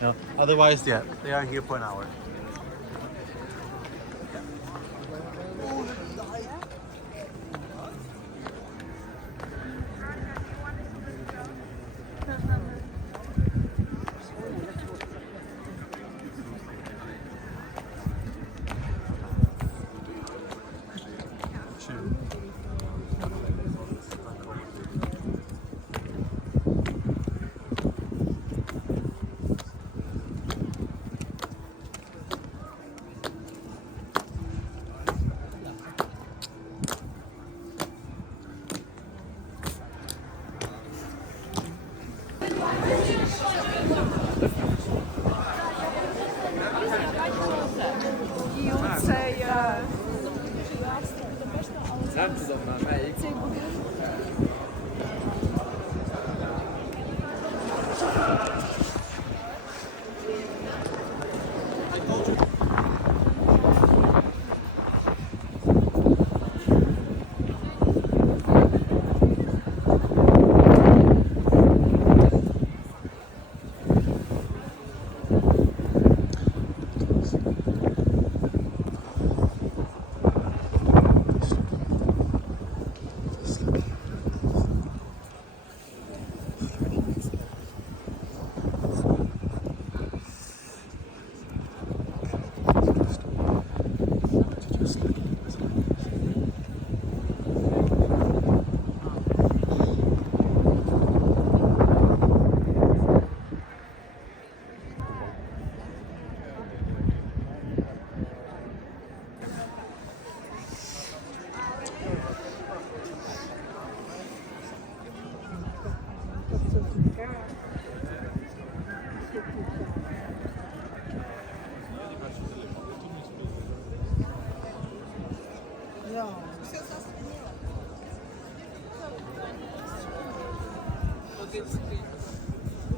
know, otherwise, yeah, they are here for an hour.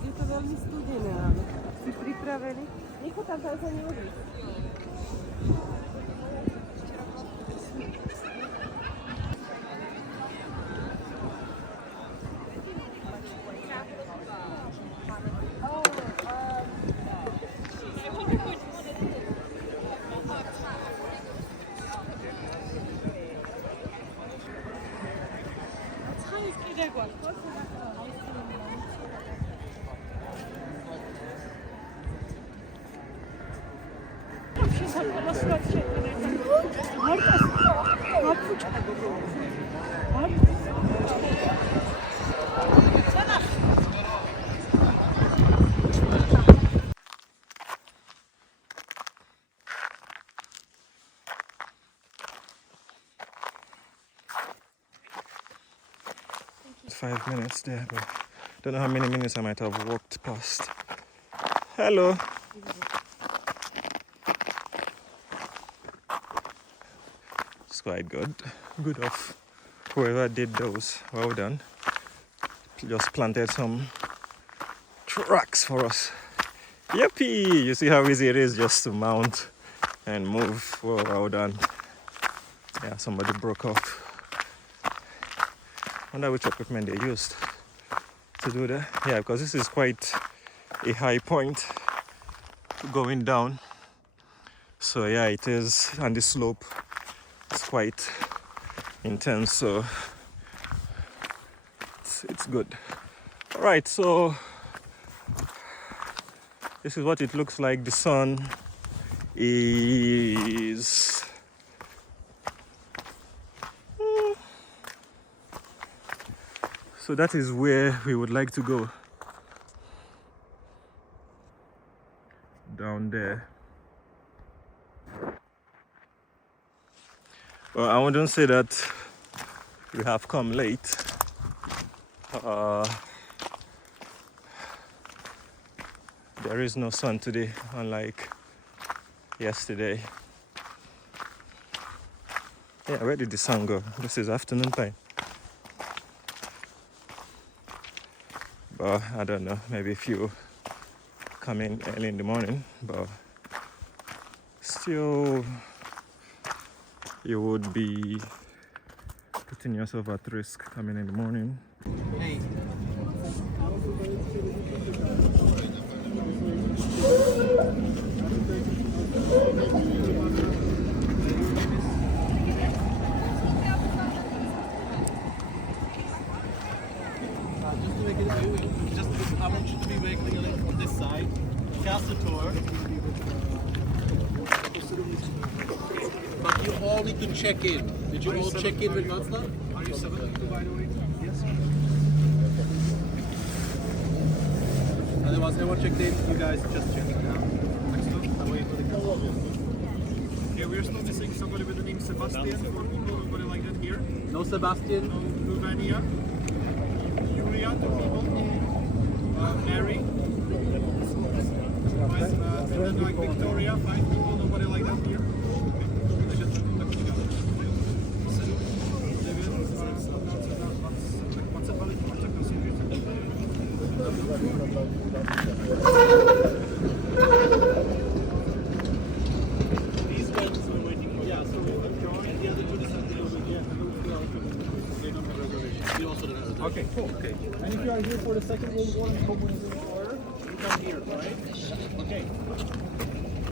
Je to velmi studené, ale jsi připravený? Nechod tam za ní odvíc. It's 5 minutes there, but don't know how many minutes I might have walked past. Hello. It's quite good. Good of whoever did those. Well done. Just planted some tracks for us. Yippee! You see how easy it is just to mount and move. Whoa, well done. Yeah, somebody broke off. Wonder which equipment they used to do that. Yeah, because this is quite a high point going down. So yeah, it is, and the slope is quite intense, so it's good. All right, so this is what it looks like. The sun is so that is where we would like to go, down there. Well, I wouldn't say that we have come late. There is no sun today, unlike yesterday. Yeah, where did the sun go? This is afternoon time. But I don't know, maybe if you come in early in the morning, but still you would be putting yourself at risk coming in the morning. Hey. just to make it, I want you to be wiggling a little on this side. Castle tour. But you all need to check in. Did you all check in with Mazda? Are you 7 people, by the way? Yes. Otherwise, everyone checked in. You guys just check it now. I'm waiting for the castle. Okay, we're still missing somebody with the name Sebastian. 4 people, nobody like that here. No Sebastian. No Luvania. Julia, 2 people. Mary. And then like Victoria, 5 people, nobody like that here. These ones we're waiting for. Yeah, so we will join. And the other two decided over here. They don't have reservation. We also don't have reservation. Okay, cool. Okay. And if you are here for the second World War and come with order, you come here, right? Okay.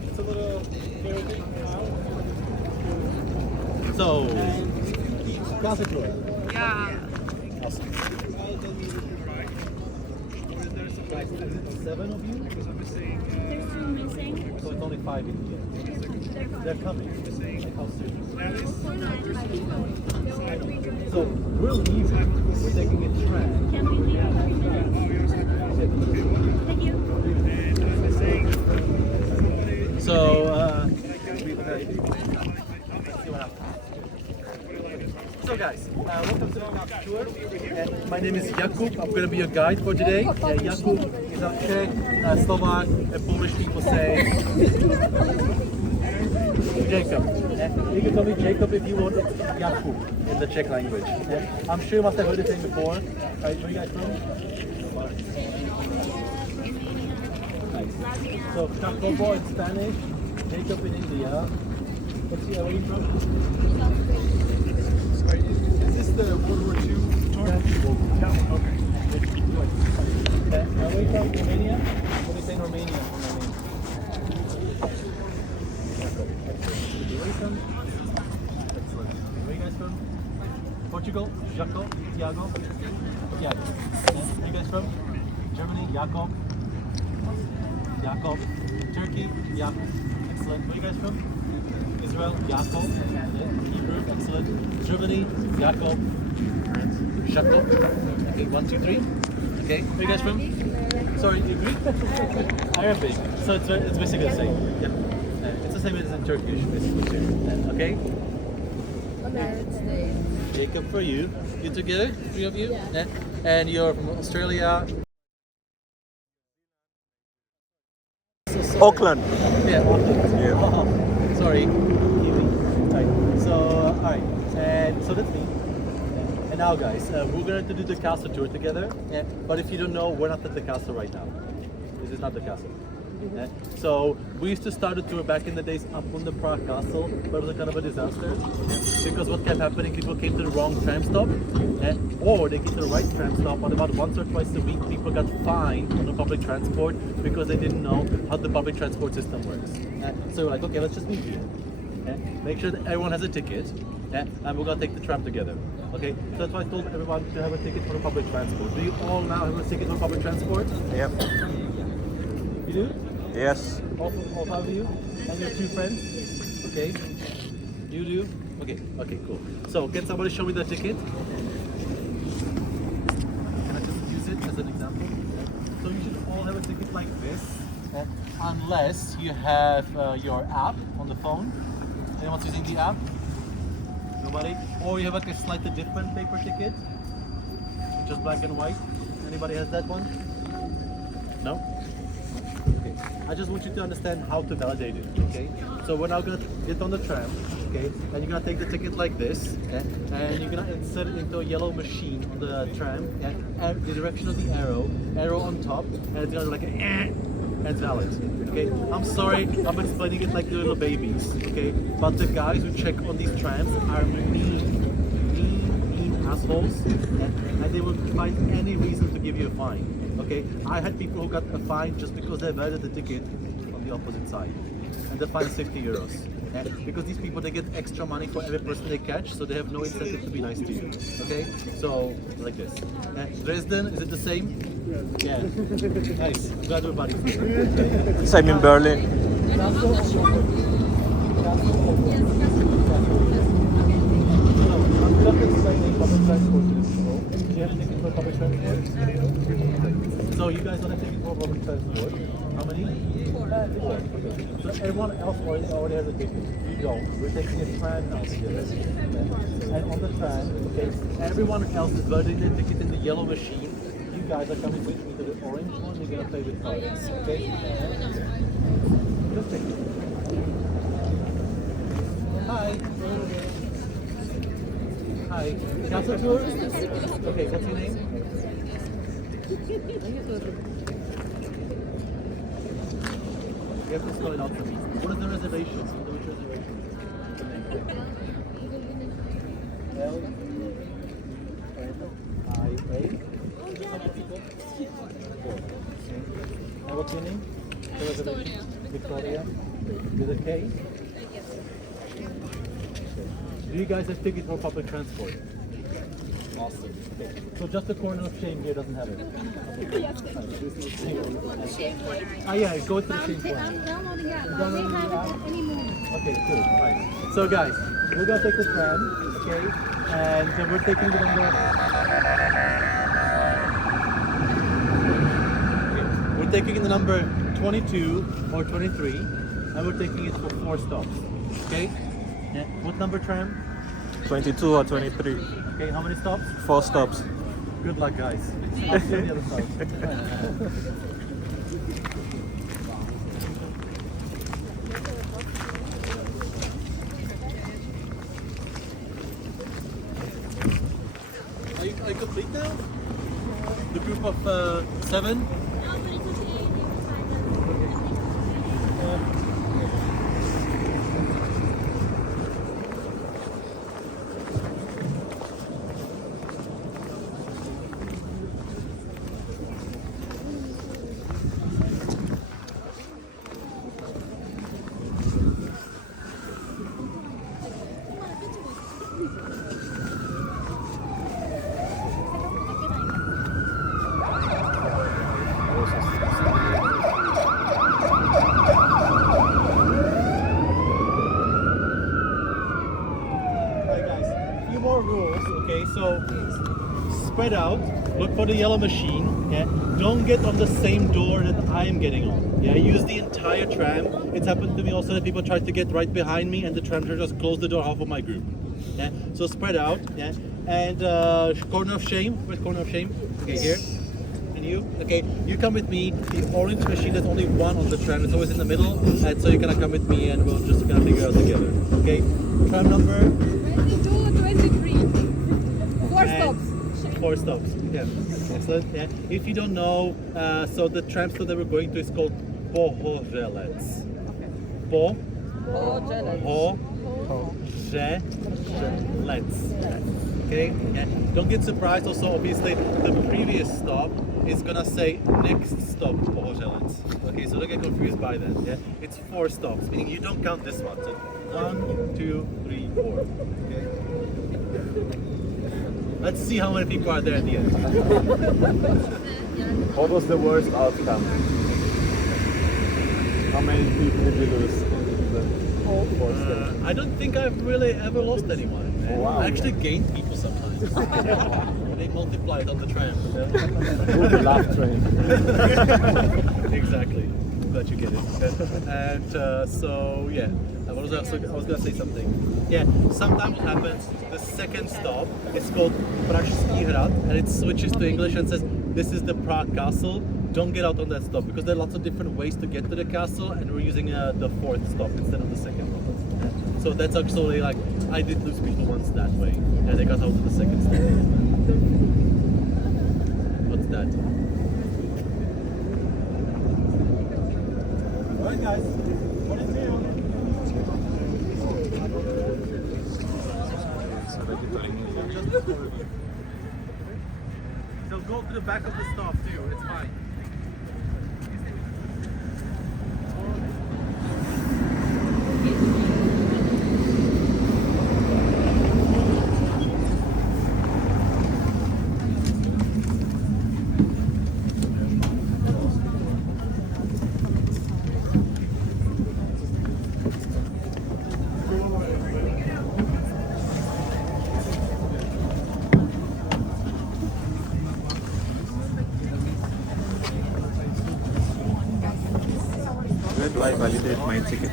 It's a little chaotic now. So, Castle tour. Yeah. Awesome. I'll tell me if you're right. Or is there some Guys, is it 7 of you? because I'm missing There's 2 missing. So it's only 5 in here. They're coming. Like how soon? So we're leaving. We're taking a tram. Can we leave in 3 minutes? Thank you. and I'm missing somebody. So, so guys, welcome to the Kafka tour. My name is Jakub. I'm going to be your guide for today. Jakub is a Czech, Slovak, and Polish people say Jacob. You can call me Jacob if you want. It's Jakub in the Czech language. I'm sure you must have heard this name before. Where are you guys from? So Jacobo in Spanish, Jacob in India. Where are you from? Is this the World War II tour? Yeah. Okay. Where are you from? Romania? What do you say in Romania? Where are you from? Excellent. Where are you guys from? Portugal? Jaco? Tiago? Tiago. Where are you guys from? Germany? Jakob? Jakob. Turkey? Jakob. Excellent. Where are you guys from? Israel? Jakob. Hebrew? Excellent. Germany? Jakob. Jacob. Okay, 1, 2, 3. Okay, where are you guys from? Sorry, you Greek? Arabic. So it's basically the same. Yeah. It's the same as in Turkish, basically too. Okay? United States. Jacob for you. You together? 3 of you? Yeah. And you're from Australia. So sorry. Auckland. Yeah, Auckland. Yeah. Oh, sorry. Right. So, alright. And so that's me. And now, guys, we're going to do the castle tour together. Yeah. But if you don't know, we're not at the castle right now. This is not the castle. Yeah. So we used to start a tour back in the days up on the Prague Castle, but it was a kind of a disaster. Yeah. Because what kept happening, people came to the wrong tram stop, yeah. Or they came to the right tram stop, and about once or twice a week, people got fined on the public transport because they didn't know how the public transport system works. Yeah. So we're like, okay, let's just meet here. Yeah. Make sure that everyone has a ticket, yeah. And we're gonna take the tram together. Okay, so that's why I told everyone to have a ticket for the public transport. Do you all now have a ticket for public transport? Yep. You do? Yes. All 5 of you? And your 2 friends? Okay. You do? Okay, okay, cool. So, can somebody show me the ticket? Can I just use it as an example? So, you should all have a ticket like this, unless you have your app on the phone. Anyone's using the app? Nobody? Or you have like a slightly different paper ticket, just black and white. Anybody has that one? No? Okay. I just want you to understand how to validate it, okay? So we're now gonna get on the tram, okay? And you're gonna take the ticket like this, okay? And you're gonna insert it into a yellow machine on the tram, okay? And the direction of the arrow on top, and it's gonna like and it's valid, okay? I'm sorry, I'm explaining it like little babies, okay? But the guys who check on these trams are mean assholes, and they will find any reason to give you a fine. Okay, I had people who got a fine just because they validated the ticket on the opposite side. and the fine is 50 euros. Because these people, they get extra money for every person they catch, so they have no incentive to be nice to you. Okay? So, like this. Dresden, is it the same? Yeah. Nice. Glad everybody. Same in Berlin. I'm just explaining public transport to these people. Do you have a ticket for public transport? So you guys want a ticket for public transport? How many? Four. Okay. So everyone else already has a ticket. You don't. We're taking a tram now together. And on the tram, okay, everyone else is voting their ticket in the yellow machine. You guys are coming with me to the orange one. You're gonna play with cards. Okay? Just take it. Hi. Hi. Castle tour? Okay, what's your name? You have to spell it out for me. What is the reservation? Which reservation? L-I-A. How many people? 4. And what's your name? Victoria. Victoria. With a K? Yes. Do you guys have tickets for public transport? Awesome. Okay. So just the corner of shame here doesn't have it. Ah yeah, go to the shame corner. I'm downloading it. Downloading They the have app? it at any moment. Okay, cool. Right. So guys, we're gonna take the tram, okay? And we're taking the number. Okay. We're taking the number 22 or 23, and we're taking it for 4 stops. Okay? Yeah. What number tram? 22 or 23. Okay, how many stops? 4 stops. Good luck, guys. I'll see you on the other side. Are you complete now? The group of 7? So spread out, look for the yellow machine, yeah? Don't get on the same door that I'm getting on. Yeah, use the entire tram. It's happened to me also that people tried to get right behind me and the tram just closed the door half of my group. Yeah, so spread out, yeah. And corner of shame, where's corner of shame? Okay, here. And you? Okay, you come with me. The orange machine, there's only one on the tram, it's always in the middle. And so you're gonna come with me and we'll just gonna figure it out together. Okay? Tram number? 22, 23. 4 And stops. 4 stops. Yeah. Excellent. Yeah. If you don't know, so the tram stop that we're going to is called Bohemian. Okay. Yeah. Don't get surprised. Also, obviously, the previous stop is gonna say next stop Bohemian. Okay. So don't get confused by that. Yeah. It's 4 stops, meaning you don't count this one. So 1, 2, 3, 4. Okay. Let's see how many people are there at the end. What was the worst outcome? How many people did you lose in the whole course? I don't think I've really ever lost anyone. Wow. I actually gained people sometimes. They multiplied on the tram. Ooh, the laugh train. Exactly. Glad you get it. And so yeah, I was gonna say something. Yeah, sometimes what happens, the second stop is called Prague Castle, and it switches to English and says this is the Prague Castle. Don't get out on that stop because there are lots of different ways to get to the castle, and we're using the 4th stop instead of the 2nd one. So that's actually like I did lose people once that way, and they got out of the 2nd stop. What's that? Alright guys, what is new? They'll go to the back of the stop too, it's fine. do I validate my ticket?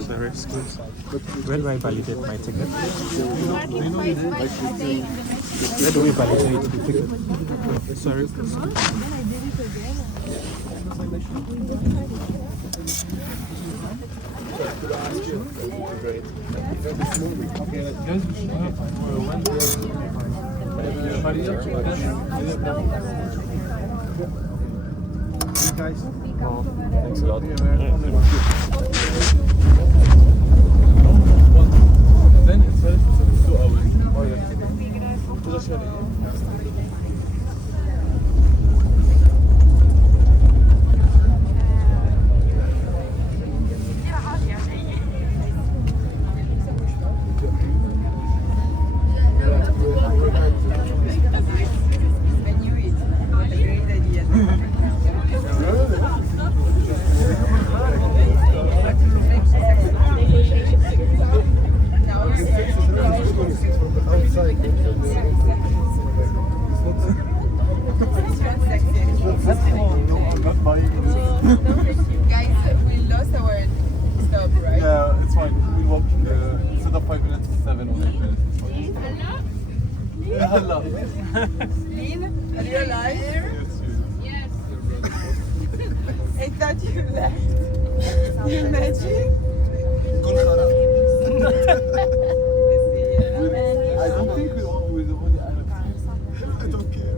Sorry, excuse. Where do I validate my ticket? Where do we validate the ticket? Sorry. Thanks a lot. Then it's 2 hours. Guys, we lost our stop, right? Yeah, it's fine. We walk instead of 5 minutes, 7 or 8 minutes. Yeah, hello. Lynn, are you alive? Yes. I thought you left. You imagine? I don't think we always only Alex. I don't care.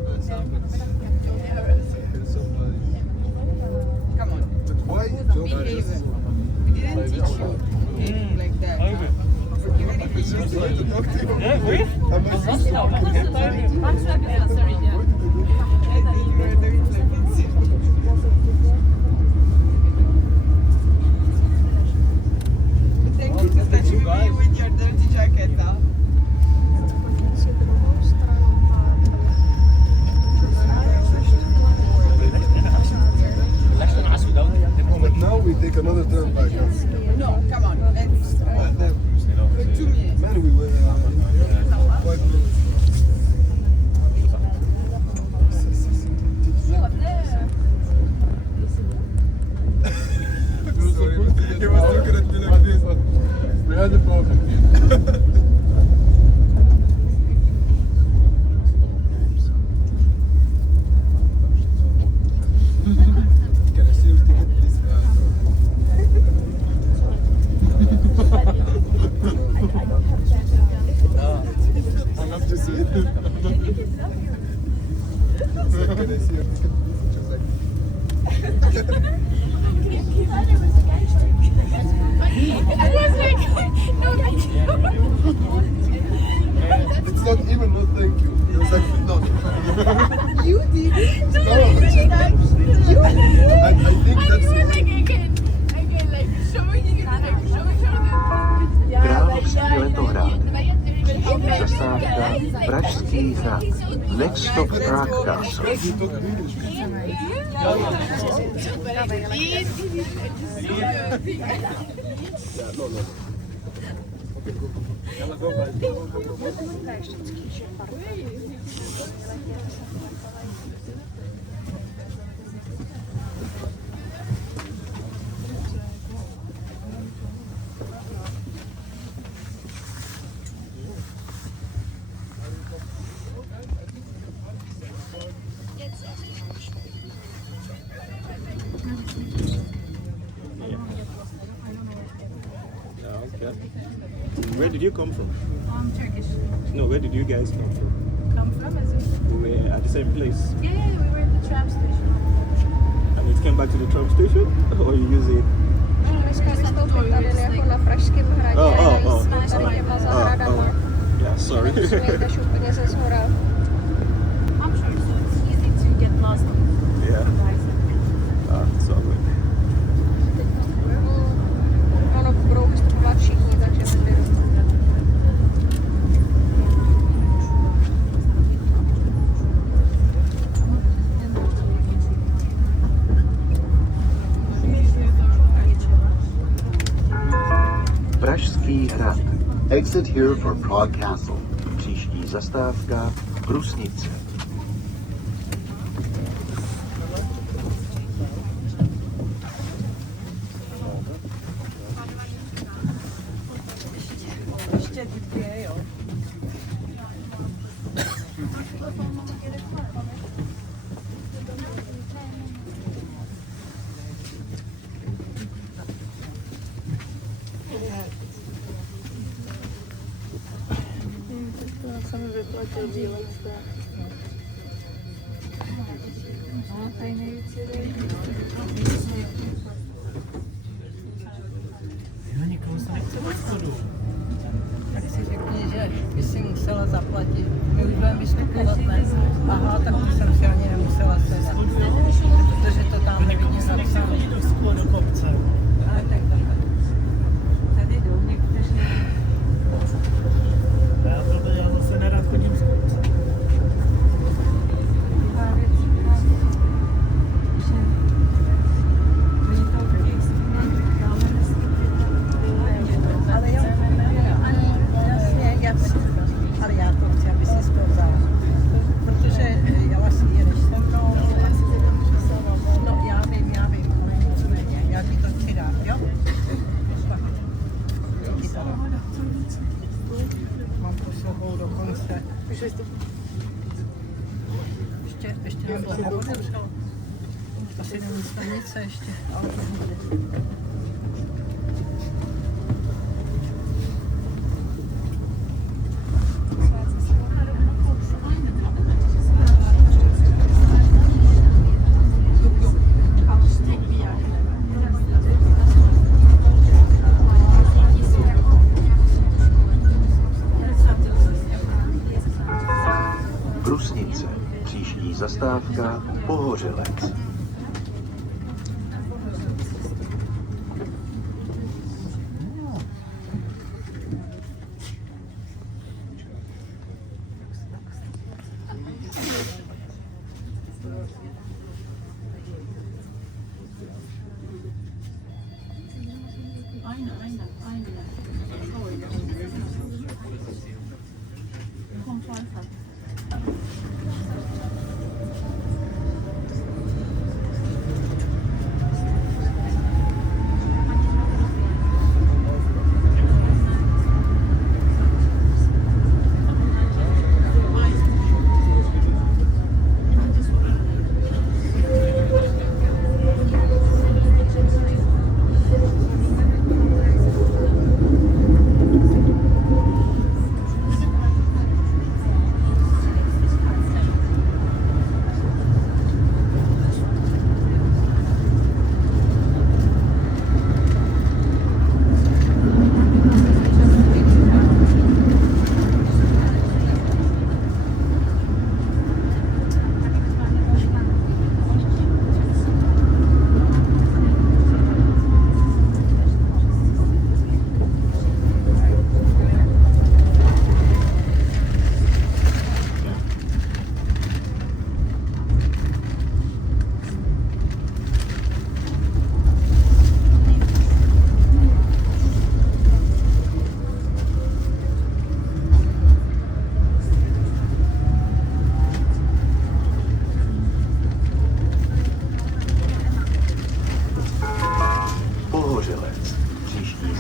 Come on. Why? Behave. We didn't teach you anything like that. Even if it's just like Thank you for touching me with your dirty jacket, huh? But now we take another turn back. No, come on, let's 2 minutes. Man, we were 5 minutes. He was looking at me like this. We had a problem. Can I see your ticket, please? I'm up to see it. So can I see your ticket, please? She was like, it's not even no thank you. It was like, no. You did it. No, I think that's why. Královský letohrad. Zastávka Pražský hrad. Next stop Prague Castle. Okay. Where did you come from? Turkish. No, where did you guys come from? Come from, is it? We were at the same place. Yeah, we were at the tram station. And it came back to the tram station? Or you use it? My jsme vystoupili tady jako na Pražském hradě, jsme tady těma zahradama. Yeah, sorry. Jdeš úplně ze zhora. I'm sure so it's easy to get lost. Yeah. It's all good. Ono budou vystupovat všichni, takže vyberu. Pražský hrad. Exit here for Prague Castle. Příští zastávka Brusnice. Tak si řekni, že by si musela zaplatit. My už budeme vystupovat, ne? Aha, tak to jsem si ani nemusela sedat. Protože to tam nevidím napsané. Ale tak tady jdou někteří. Já zase nerad chodím s kopcem. Druhá věc, že oni to dáme ale já ani, jasně, ale já to chci, aby si to vzala. Protože já vlastně jedeš se mnou, no já vím, ale nicméně, já ti to chci dát, jo? Ti to dám. Mám to sebou dokonce. Ještě nám to neodevřelo. Asi není stanice ještě, ale to bude. Brusnice. Příští zastávka Pohořelec.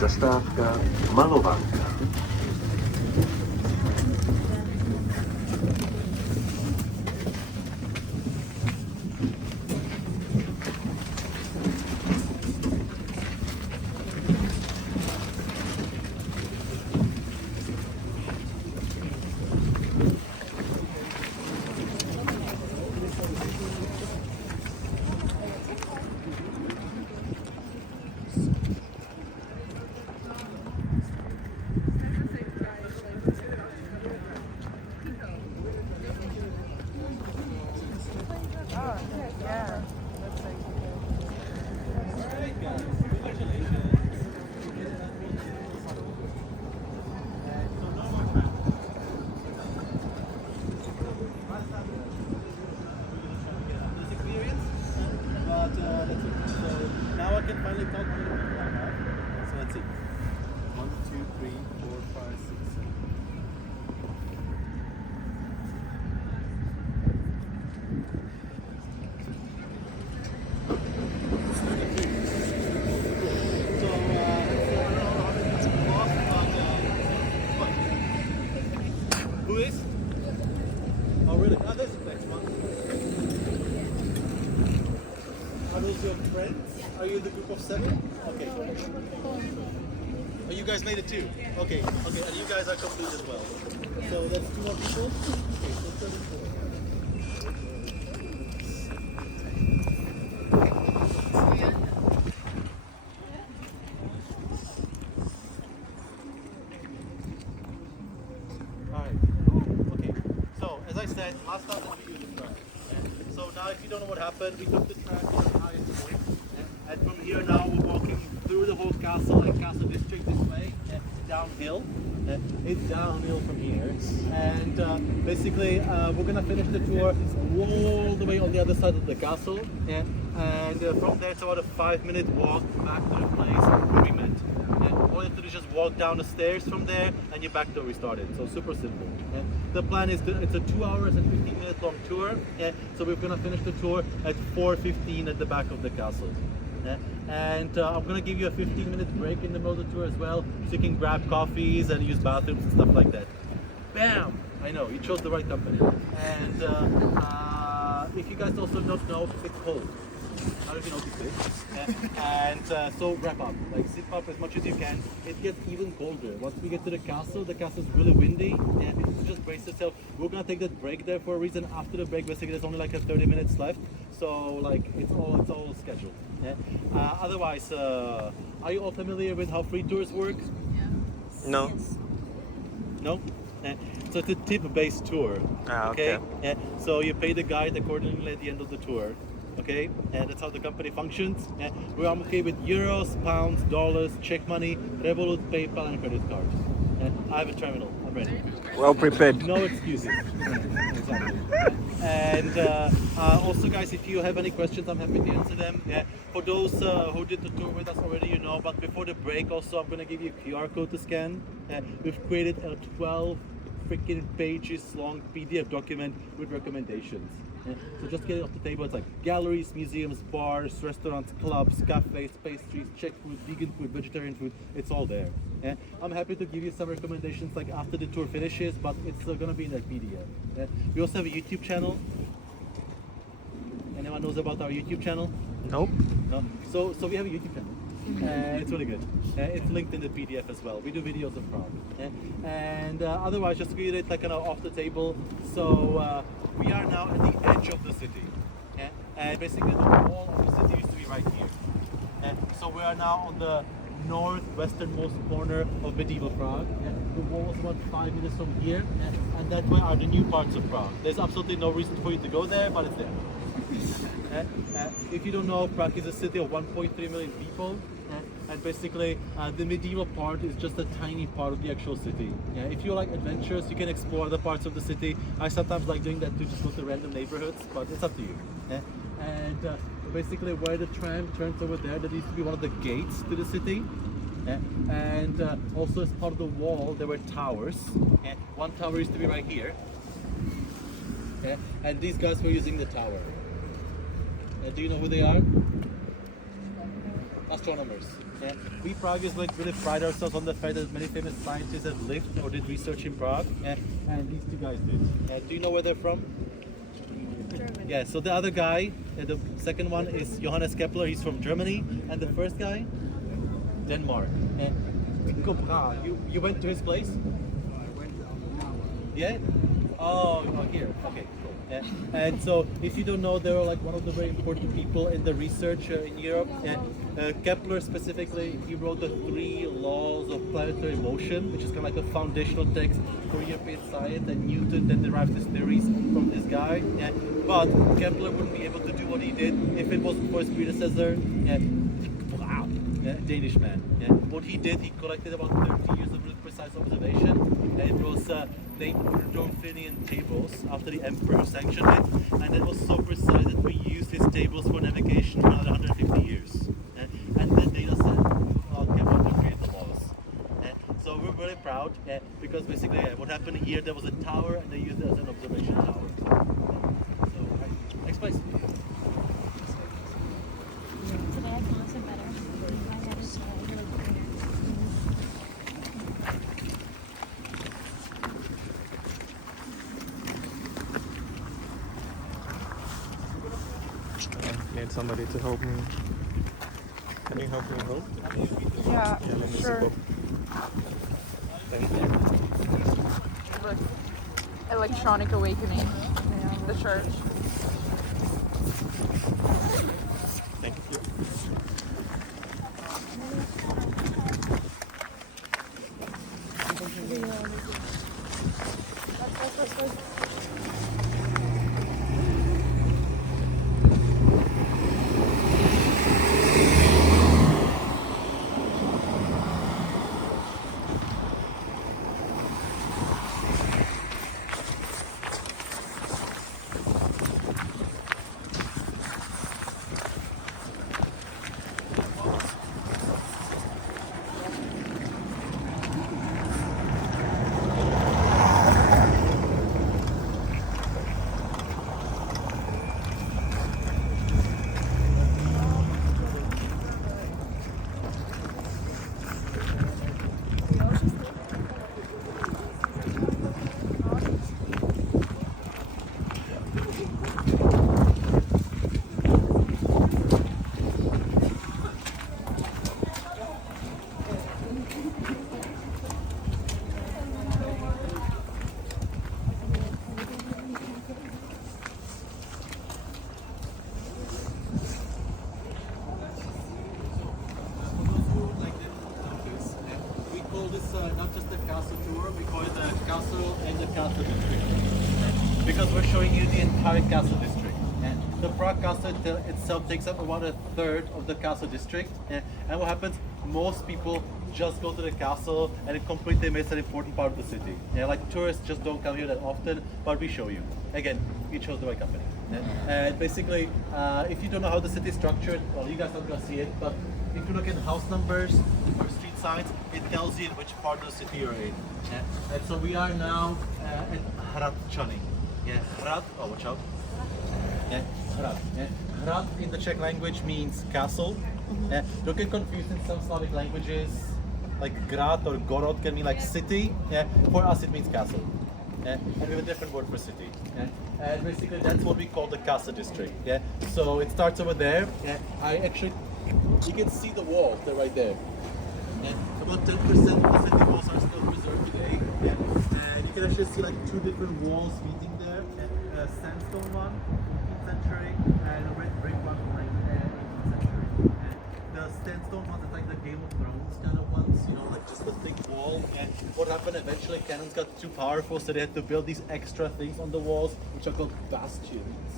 Zastávka Malovanka. Are those your friends? Are you in the group of 7? Okay. Oh, you guys made it too. Okay, okay, and you guys are complete as well. So that's 2 more people. Okay, so 34. Alright. Okay. So as I said, last time we used the track. So now if you don't know what happened, we took the track to the highest point. And from here now we're walking through the whole castle and castle district this way, downhill. It's downhill from here. And basically we're gonna finish the tour all the way on the other side of the castle. And from there it's about a 5-minute walk back to the place where we met. All you have to do is just walk down the stairs from there and you're back to where we started. So super simple. The plan is it's a 2 hours and 15-minute long tour. So we're gonna finish the tour at 4:15 at the back of the castle. And I'm gonna give you a 15-minute break in the middle of the tour as well, so you can grab coffees and use bathrooms and stuff like that. Bam! I know, you chose the right company. And if you guys also don't know, it's cold. I don't know if you noticed it. And so wrap up, like zip up as much as you can. It gets even colder. Once we get to the castle is really windy. So just brace yourself. We're gonna take that break there for a reason. After the break, basically there's only like a 30 minutes left. So like it's all scheduled. Otherwise, are you all familiar with how free tours work? No. No? So it's a tip-based tour. Okay. So you pay the guide accordingly at the end of the tour. Okay, and that's how the company functions. We're okay with euros, pounds, dollars, Czech money, Revolut, PayPal, and credit cards. I have a terminal. I'm ready. Well prepared. No excuses. Exactly. And also, guys, if you have any questions, I'm happy to answer them. For those who did the tour with us already, you know. But before the break, also, I'm gonna give you a QR code to scan. We've created a 12 freaking pages long PDF document with recommendations. So just get it off the table. It's like galleries, museums, bars, restaurants, clubs, cafes, pastries, Czech food, vegan food, vegetarian food. It's all there. I'm happy to give you some recommendations like after the tour finishes, but it's gonna be in that PDF. We also have a YouTube channel. Anyone knows about our YouTube channel? Nope. No. So we have a YouTube channel. It's really good. It's linked in the PDF as well. We do videos of Prague. And otherwise, just read it like kind of off the table. So we are now at the edge of the city. And basically the wall of the city used to be right here. So we are now on the northwesternmost corner of medieval Prague. The wall is about 5 minutes from here. And that way are the new parts of Prague. There's absolutely no reason for you to go there, but it's there. If you don't know, Prague is a city of 1.3 million people. And basically the medieval part is just a tiny part of the actual city. If you like adventures, you can explore other parts of the city. I sometimes like doing that too, just go to random neighborhoods, but it's up to you. And basically where the tram turns over there, that used to be one of the gates to the city. And also as part of the wall there were towers. One tower used to be right here. And these guys were using the tower. Do you know who they are? Astronomers. We Praguers like really pride ourselves on the fact that many famous scientists have lived or did research in Prague, and these two guys did. Do you know where they're from? Germany. Yeah, so the other guy, the second one is Johannes Kepler, he's from Germany, and the first guy, Denmark. Tycho Brahe, you went to his place? Yeah? Oh, here, okay. And so, if you don't know, they were like one of the very important people in the research in Europe. Kepler specifically, he wrote the 3 laws of planetary motion, which is kind of like a foundational text for European science, and Newton then derived his theories from this guy. But Kepler wouldn't be able to do what he did if it wasn't for his predecessor, Danish man. What he did, he collected about 30 years of really precise observation. It was named Rudolphinian tables after the emperor sanctioned it, and it was so precise that we used his tables for navigation for another 150 years. And that data set Kepler created the laws. So we're really proud because basically what happened here, there was a tower and they used it as an observation tower. So next place. Today I can listen better. My head is really clear. Need somebody to help me. Can you help me hold? Yeah, Let me sure. zip up. Look, electronic awakening. The church. Thank you. We call this not just a castle tour, we call it the castle and the castle district. Because we're showing you the entire castle district. The Prague Castle itself takes up about a third of the castle district. And what happens, most people just go to the castle and it completely misses an important part of the city. Like tourists just don't come here that often, but we show you. Again, we chose the right company. And basically, if you don't know how the city is structured, well, you guys are not gonna see it, but if you look at house numbers or street signs, it tells you in which part of the city you're in. And so we are now at Hradčany. Hrad, oh watch out. Hrad. Hrad in the Czech language means castle. Don't get confused in some Slavic languages, like Grad or Gorod can mean like city. For us it means castle. And we have a different word for city. And basically that's what we call the castle district. So it starts over there. You can see the walls, they're right there. About 10% of the city walls are still preserved today. And you can actually see like two different walls meeting there. A sandstone one, 15th century, and a red brick one from like 18th century. The sandstone ones are like the Game of Thrones kind of ones, you know, like just a thick wall. And what happened eventually, cannons got too powerful, so they had to build these extra things on the walls, which are called bastions.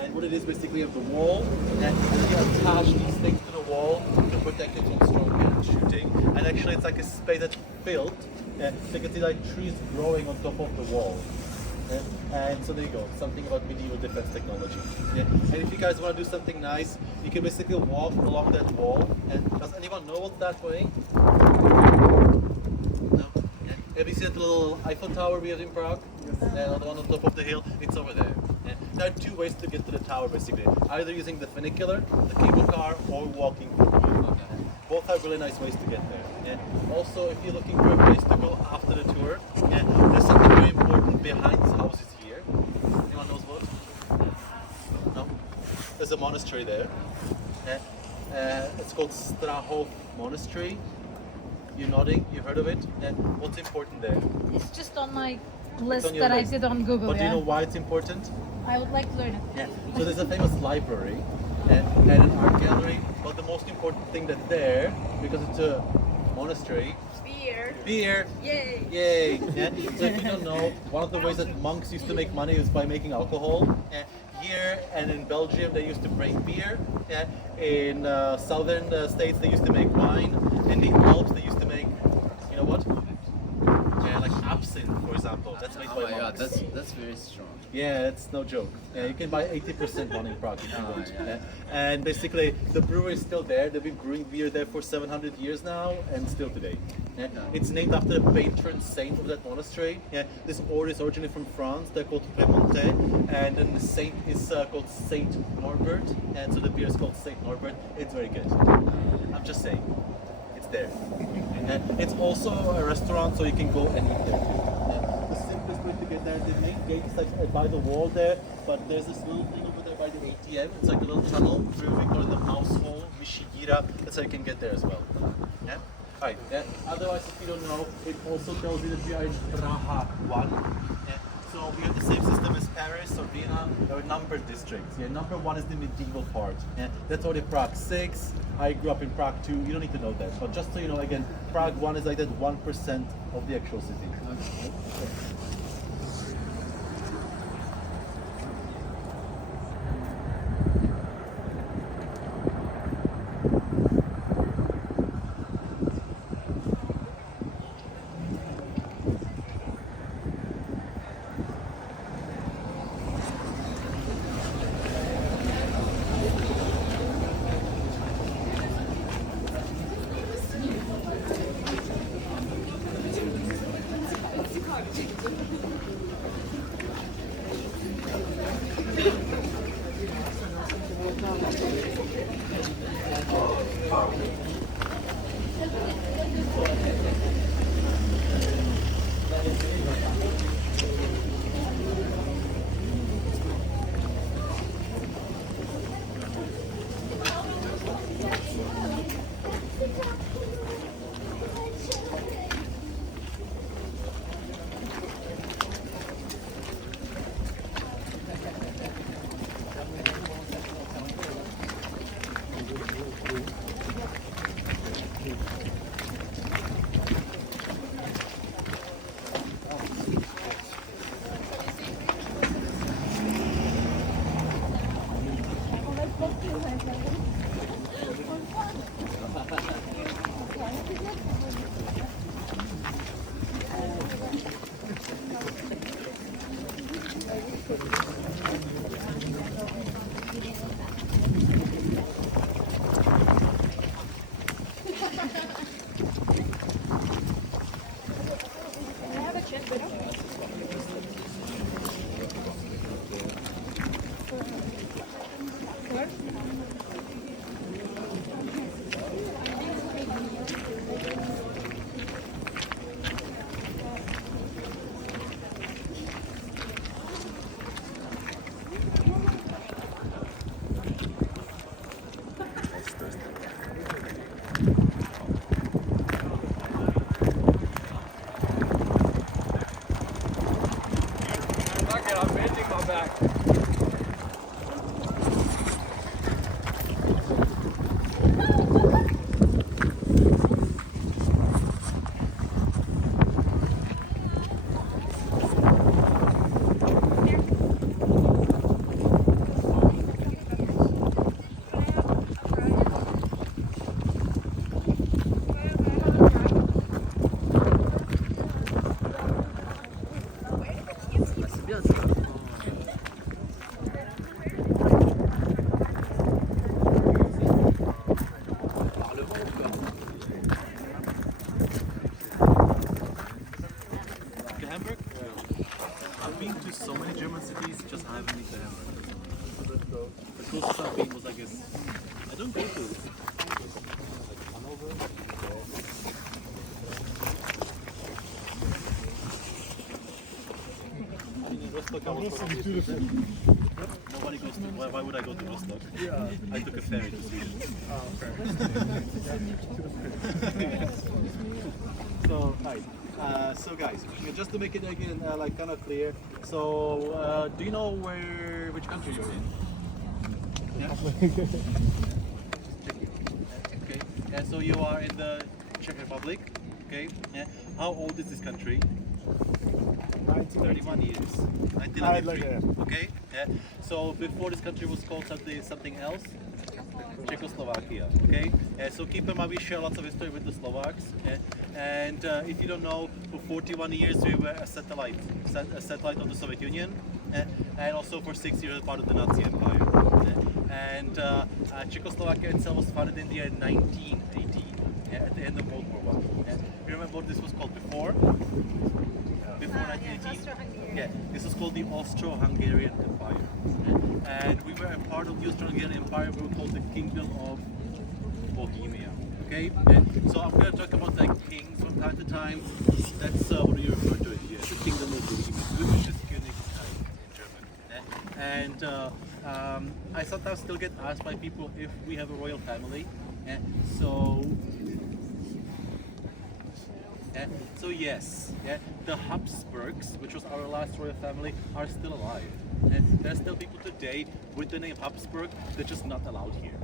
And what it is basically of the wall, and you attach these things to the wall to protect it from strong cannon shooting. And actually it's like a space that's filled, so you can see like trees growing on top of the wall. And so there you go, something about medieval defense technology. And if you guys want to do something nice, you can basically walk along that wall. And does anyone know what's that way? No? Have you seen the little Eiffel Tower we have in Prague? The one on top of the hill, it's over there. There are two ways to get to the tower basically. Either using the funicular, the cable car, or walking. Both are really nice ways to get there. Also, if you're looking for a place to go after the tour, there's something very important behind the houses here. Anyone knows what? No? There's a monastery there. It's called Strahov Monastery. You're nodding, you've heard of it? What's important there? It's just on my list on your that list. I did on Google. But do you know why it's important? I would like to learn it. So there's a famous library and an art gallery, but the most important thing that's there, because it's a monastery, beer. Yay! Yay! So if you don't know, one of the ways that monks used to make money is by making alcohol. Here and in Belgium they used to break beer. In southern states they used to make wine. In the Alps they used to make, you know what? Like absinthe, for example. That's made by monks. That's very strong. Yeah, it's no joke. You can buy 80% one in Prague if you want. And basically, the brewery is still there. They've been brewing beer there for 700 years now, and still today. It's named after the patron saint of that monastery. This order is originally from France. They're called Piemonte, and then the saint is called Saint Norbert, and so the beer is called Saint Norbert. It's very good. I'm just saying, it's there. And it's also a restaurant, so you can go and eat there too. The simplest way to get there, the main gate is like by the wall there, but there's this little thing over there by the ATM. It's like a little tunnel through, we call it the mouse hole, Mishigura. That's how you can get there as well. Right. Otherwise, if you don't know, it also tells you that we are in Praha 1. So we have the same system as Paris or Vienna. There are numbered districts. Number 1 is the medieval part. That's already Prague 6. I grew up in Prague 2. You don't need to know that. But just so you know, again, Prague 1 is like that 1% of the actual city. Nobody goes to. Why would I go to Rostock? Yeah. I took a ferry to Sweden. Oh, okay. So, hi. So guys, just to make it again like kind of clear. So, do you know which country you're in? Yeah. Okay. Yeah. So you are in the Czech Republic. Okay. Yeah. How old is this country? 31 years. 1993. Okay. Yeah. So before this country was called something else, Czechoslovakia. Okay. So keep in mind we share lots of history with the Slovaks. And if you don't know, for 41 years we were a satellite of the Soviet Union, and also for 6 years part of the Nazi Empire. And Czechoslovakia itself was founded in the year 1918, at the end of World War I. You remember what this was called before? Before 1918? Yeah, this was called the Austro-Hungarian Empire. And we were a part of the Austro-Hungarian Empire. We were called the Kingdom of Bohemia. Okay? So I'm going to talk about like kings from time to time. That's what you refer to it here, the Kingdom of Bohemia, which is Königreich in German. And I sometimes still get asked by people if we have a royal family. So So yes, the Habsburgs, which was our last royal family, are still alive. There's still people today with the name Habsburg. They're just not allowed here.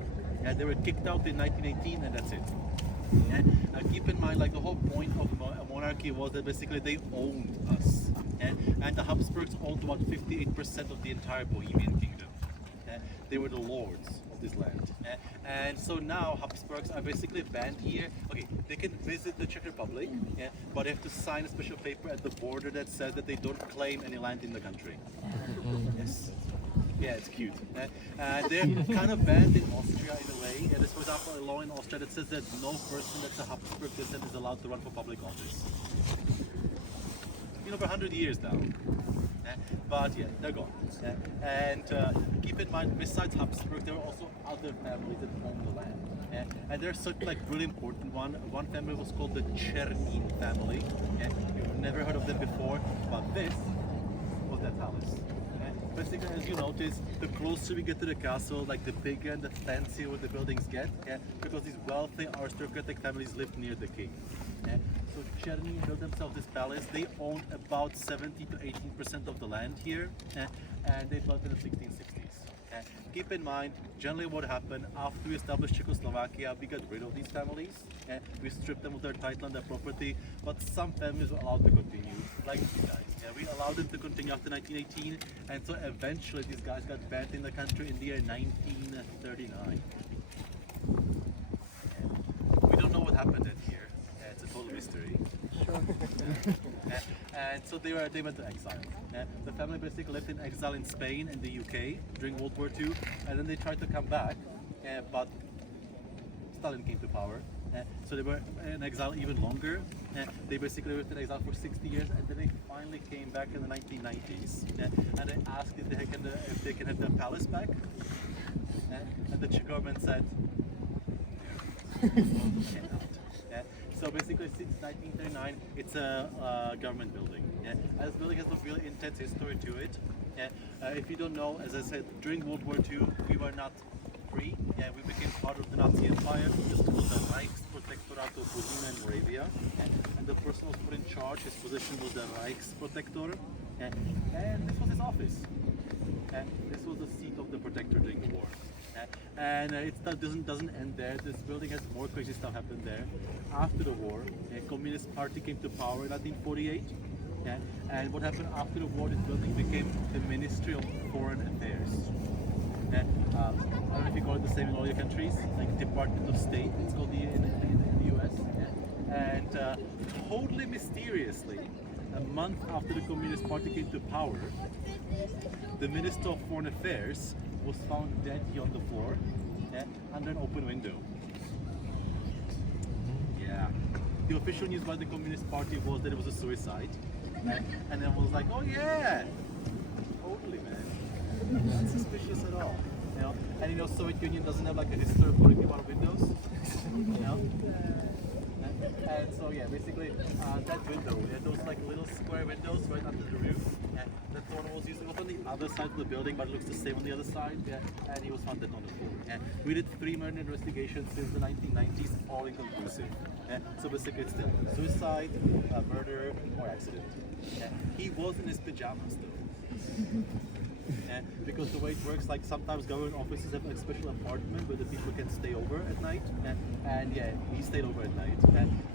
They were kicked out in 1918, and that's it. Keep in mind, like the whole point of a monarchy was that basically they owned us, and the Habsburgs owned about 58% of the entire Bohemian kingdom. They were the lords of this land, and so now Habsburgs are basically banned here. Okay, they can visit the Czech Republic, but they have to sign a special paper at the border that says that they don't claim any land in the country. Yes. Yeah, it's cute. They're kind of banned in Austria in a way. There's, for example, a law in Austria that says that no person that's a Habsburg descent is allowed to run for public office. For 100 years now. But yeah, they're gone. And keep in mind, besides Habsburg, there were also other families that owned the land. And there's such like really important one. One family was called the Czernin family. You've never heard of them before, but this was their palace. Basically, as you notice, the closer we get to the castle, like the bigger and the fancier the buildings get, because these wealthy aristocratic families lived near the king. So Czernin built themselves this palace. They owned about 70 to 18% of the land here, and they built it in the 1660s. Keep in mind, generally what happened after we established Czechoslovakia, we got rid of these families, we stripped them of their title and their property, but some families were allowed to continue, like these guys. We allowed them to continue after 1918, and so eventually these guys got banned in the country in the year 1939. We don't know what happened in here. It's a total mystery. And so they went to exile. The family basically lived in exile in Spain and the UK during World War II, and then they tried to come back, but Stalin came to power. So they were in exile even longer. They basically lived in exile for 60 years, and then they finally came back in the 1990s. And they asked if they can have their palace back. And the Czech government said, cannot. So basically, since 1939, it's a government building. And this building has a really intense history to it. If you don't know, as I said, during World War II, we were not free. We became part of the Nazi Empire, just called the Reichsprotektorat of Bohemia and Moravia. And the person who was put in charge, his position was the Reichsprotektor. And this was his office. And this was the seat of the protector during the war. And it doesn't end there. This building has more crazy stuff happened there. After the war, the Communist Party came to power in 1948. And what happened after the war, this building became the Ministry of Foreign Affairs. I don't know if you call it the same in all your countries, like Department of State, it's called in the US. And totally mysteriously, a month after the Communist Party came to power, the Minister of Foreign Affairs was found dead here on the floor under an open window. Yeah. The official news by the Communist Party was that it was a suicide. And then was like, oh yeah! Totally, man. Not suspicious at all. And Soviet Union doesn't have like a history of putting people out of windows. And so yeah, basically that window, those like little square windows right under the roof, that one was used. It was on the other side of the building, but it looks the same on the other side. And he was found dead on the floor. We did 3 murder investigations since the 1990s, all inconclusive. So basically it's still suicide, murder, or accident. He was in his pajamas though. Because the way it works, like sometimes government offices have a special apartment where the people can stay over at night, and yeah, he stayed over at night.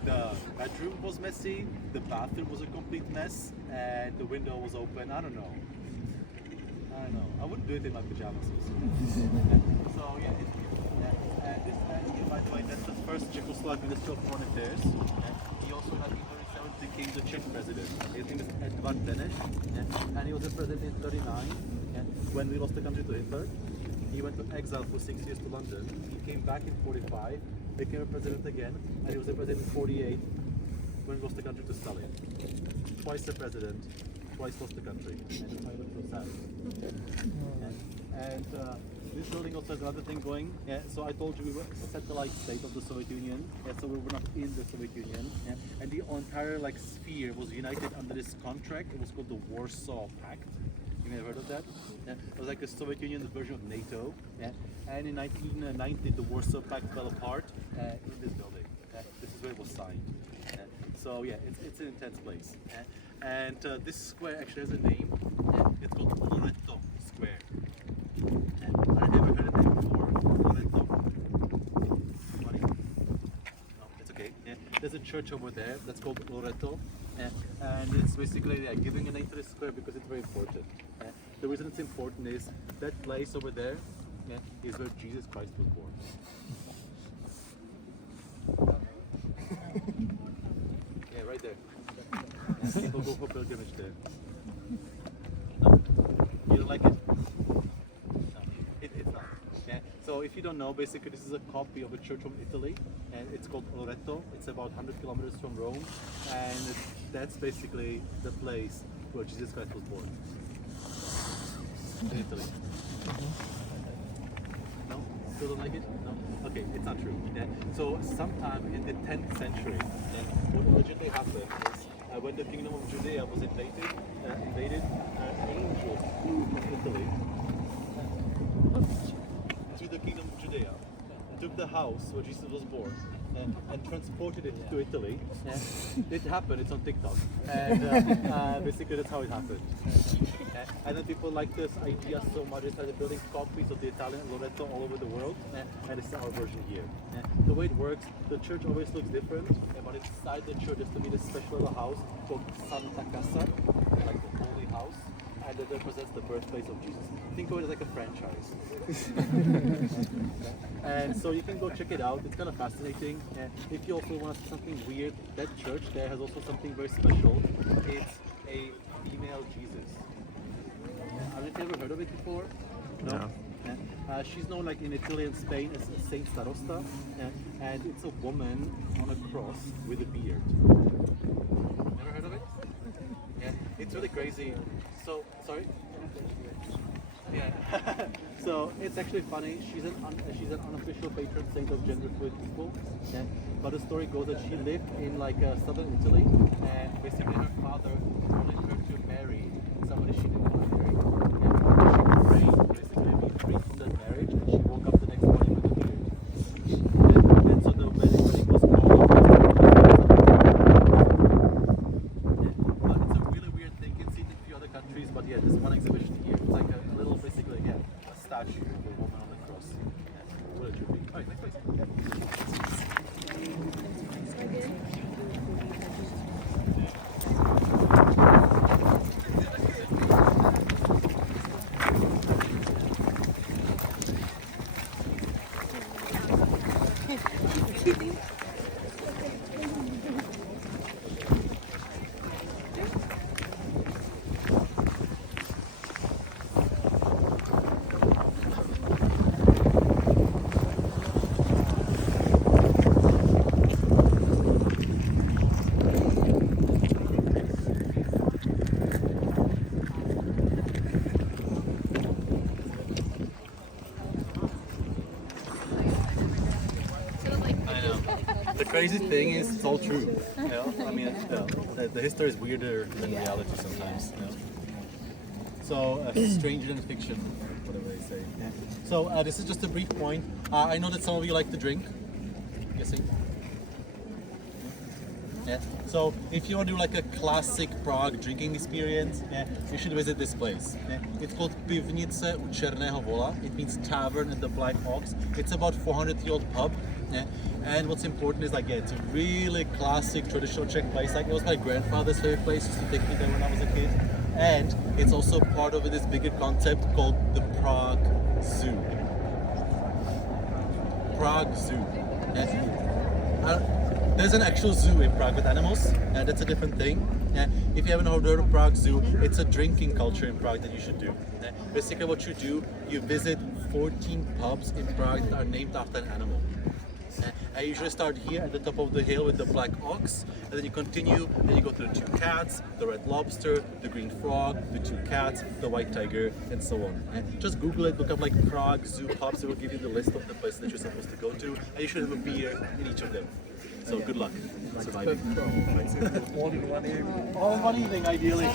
The bedroom was messy, the bathroom was a complete mess, and the window was open. I don't know. I wouldn't do it in my pajamas. So yeah, and this man here, by the way, that's the first Czechoslovak Minister of Foreign Affairs. He also in 1937 became the Czech president. His name is Edvard Beneš, and he was the president in 1939. When we lost the country to Hitler, he went to exile for 6 years to London. He came back in 1945, became a president again, and he was a president in 1948 when we lost the country to Stalin. Twice a president, twice lost the country, and it's so sad. And this building also has another thing going. So I told you we were a satellite state of the Soviet Union, so we were not in the Soviet Union, and the entire like sphere was united under this contract. It was called the Warsaw Pact. You may have heard of that. It was like the Soviet Union's version of NATO. And in 1990, the Warsaw Pact fell apart in this building. This is where it was signed. So yeah, it's an intense place. And this square actually has a name. It's called Loreto Square. And I never heard of it before. Loreto. Funny? No, it's okay. Yeah. There's a church over there that's called Loreto. And it's basically giving a name to this square because it's very important. The reason it's important is that place over there is where Jesus Christ was born. Yeah, right there. Yeah, people go for pilgrimage there. No? You don't like it? No, it's not. Yeah. So if you don't know, basically this is a copy of a church from Italy, and it's called Loreto. It's about 100 kilometers from Rome, and that's basically the place where Jesus Christ was born. In Italy. No? Still don't like it? No? Okay, it's not true. Yeah. So sometime in the 10th century, what originally happened is when the kingdom of Judea was invaded, an angel flew from Italy to the kingdom of Judea, took the house where Jesus was born, and transported it to Italy. It happened, it's on TikTok. And basically that's how it happened. And then people like this idea so much, they started building copies of the Italian Loreto all over the world, and it's our version here. The way it works, the church always looks different, but inside the church there's to be this special little house called Santa Casa, like the holy house, and that represents the birthplace of Jesus. Think of it as like a franchise. And so you can go check it out, it's kind of fascinating. If you also want something weird, that church there has also something very special. It's a female Jesus. Have you ever heard of it before? No. She's known like in Italy and Spain as Saint Starosta, and it's a woman on a cross with a beard. Never heard of it? Yeah, it's really crazy. So, sorry? Yeah. So it's actually funny. She's an unofficial patron saint of gender fluid people. Yeah. But the story goes that she lived in like southern Italy, and basically her father wanted her to marry somebody she didn't want to marry. And she prayed, basically being free from that marriage, and she woke up the next morning with a beard. And so the wedding was called. But it's a really weird thing. You can see it in a few other countries, but yeah, this one exhibition here. It's like a little, basically, again, a statue of a woman on the cross. Yeah. What it should be. Alright, next place. The crazy thing is, it's all true. You know? I mean, the history is weirder than reality sometimes. You know? So, stranger than fiction, whatever they say. Yeah. So, this is just a brief point. I know that some of you like to drink. Guessing. Yeah. So, if you want to do like a classic Prague drinking experience, you should visit this place. It's called Pivnice u Černého Vola. It means tavern at the Black Ox. It's about 400-year-old pub. And what's important is like, it's a really classic traditional Czech place. Like, it was my grandfather's favorite place. He used to take me there when I was a kid. And it's also part of this bigger concept called the Prague Zoo. Prague Zoo. There's an actual zoo in Prague with animals, and that's a different thing. If you haven't heard of Prague Zoo, it's a drinking culture in Prague that you should do. Basically what you do, you visit 14 pubs in Prague that are named after an animal. I usually start here at the top of the hill with the Black Ox, and then you continue, then you go to the Two Cats, the Red Lobster, the Green Frog, the Two Cats, the White Tiger, and so on. And just Google it, look up like Prague Zoo pubs, it will give you the list of the places that you're supposed to go to, and you should have a beer in each of them. So good luck surviving. All in one evening, ideally.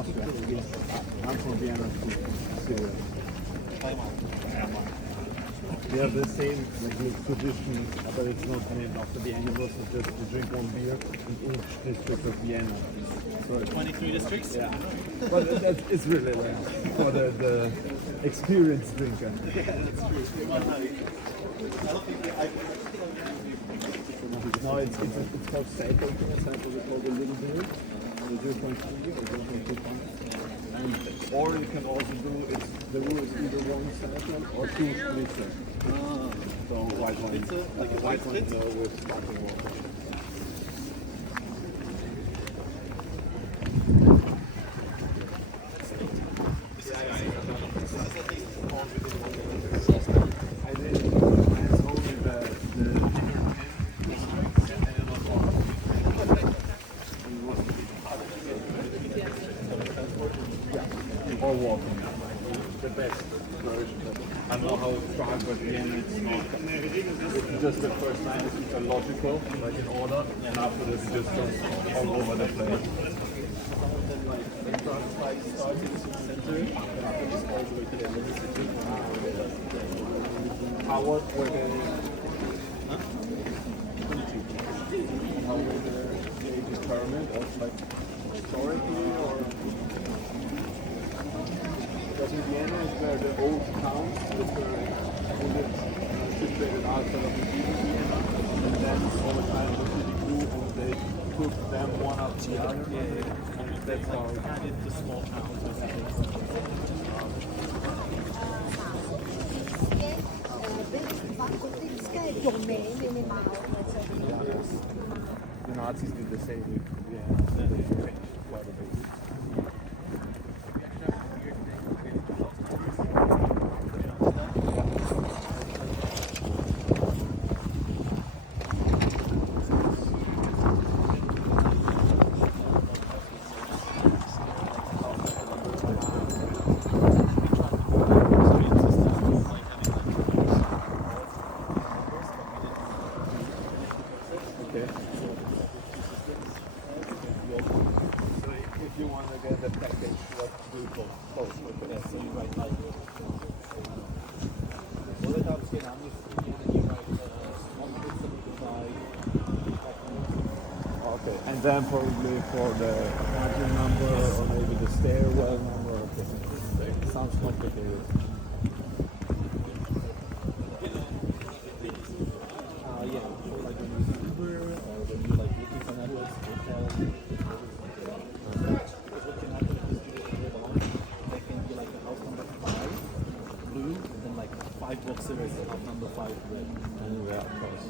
Austria. I'm from Vienna too. Syria. We have the same tradition, but it's not named after the animals. It's just to drink one beer in each district of Vienna. So 23 districts? yeah, but it's really rare for the experienced drinker. Yeah, that's true. I don't think No, it's called cycle. Cycle is called a little beer. 0.3 or 0.2 pints. And or you can also do the rule is either one cycle or two splits. So white wine, like a white split? wine with sparkling water. I did. It's only or walking. The best version. I don't know how it's tried, but again, it's not. It's just the first time it's logical, like in order, and after that it just goes all over the place. How were they? How were they determined? Or like historically, or? Because in Vienna is where the old towns that were situated outside of the city Vienna, and then over time the city grew and they took them one after the other. And that's how it's the small towns. the Nazis did the same with Vienna. So they changed quite a bit. And then probably for the apartment number or maybe the stairwell number. Okay. Sounds complicated. Yeah, so like when you use Uber or when you're like looking for networks, hotel, because what can happen if this video is really long, they can be like the house number 5, blue, and then like 5 boxes is house number 5, red. And yeah, of course.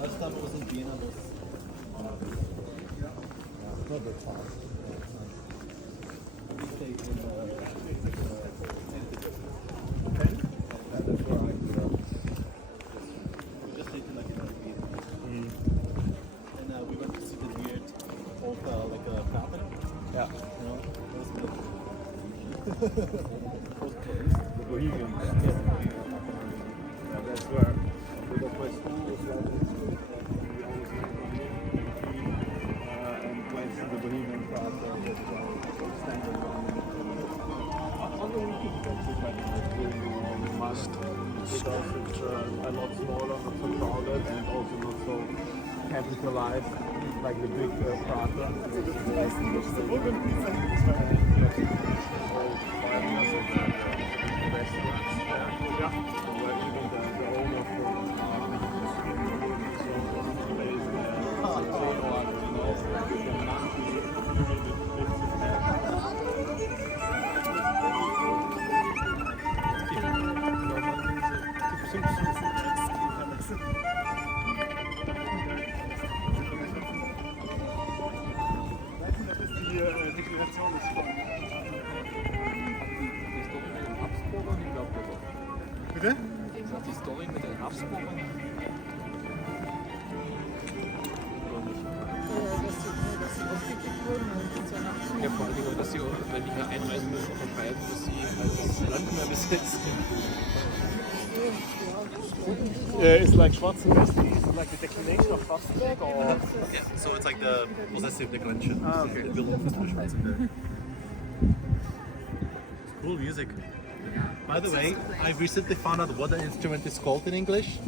Last time I was in Vienna was Not that far. we stayed in That's where I grew up. we just stayed in like an Airbnb. And we went to see the weird old like a pattern, Yeah. you know, it was good. The Bohemian. Yeah, that's where because my school was right next to it. We always and went to the Bohemian Prague Castle. Standard one. On the weekend, that's it. Like during the month, because it's a lot smaller, not so crowded, and also not so capitalized like the big Prague. Bitte? Die Story mit den Habsburgern. Das ist ausgekickt worden 1982. Ja, vor allen Dingen, dass sie, wenn die hier einreisen müssen, unterschreiben, dass sie halt das Land mehr besitzen. It's like Schwarzenberg, is it like the declination of Schwarzenberg or? Yeah, so it's like the possessive declension. Ah, okay. The building of Schwarzenberg. Cool music. By the way, I recently found out what the instrument is called in English.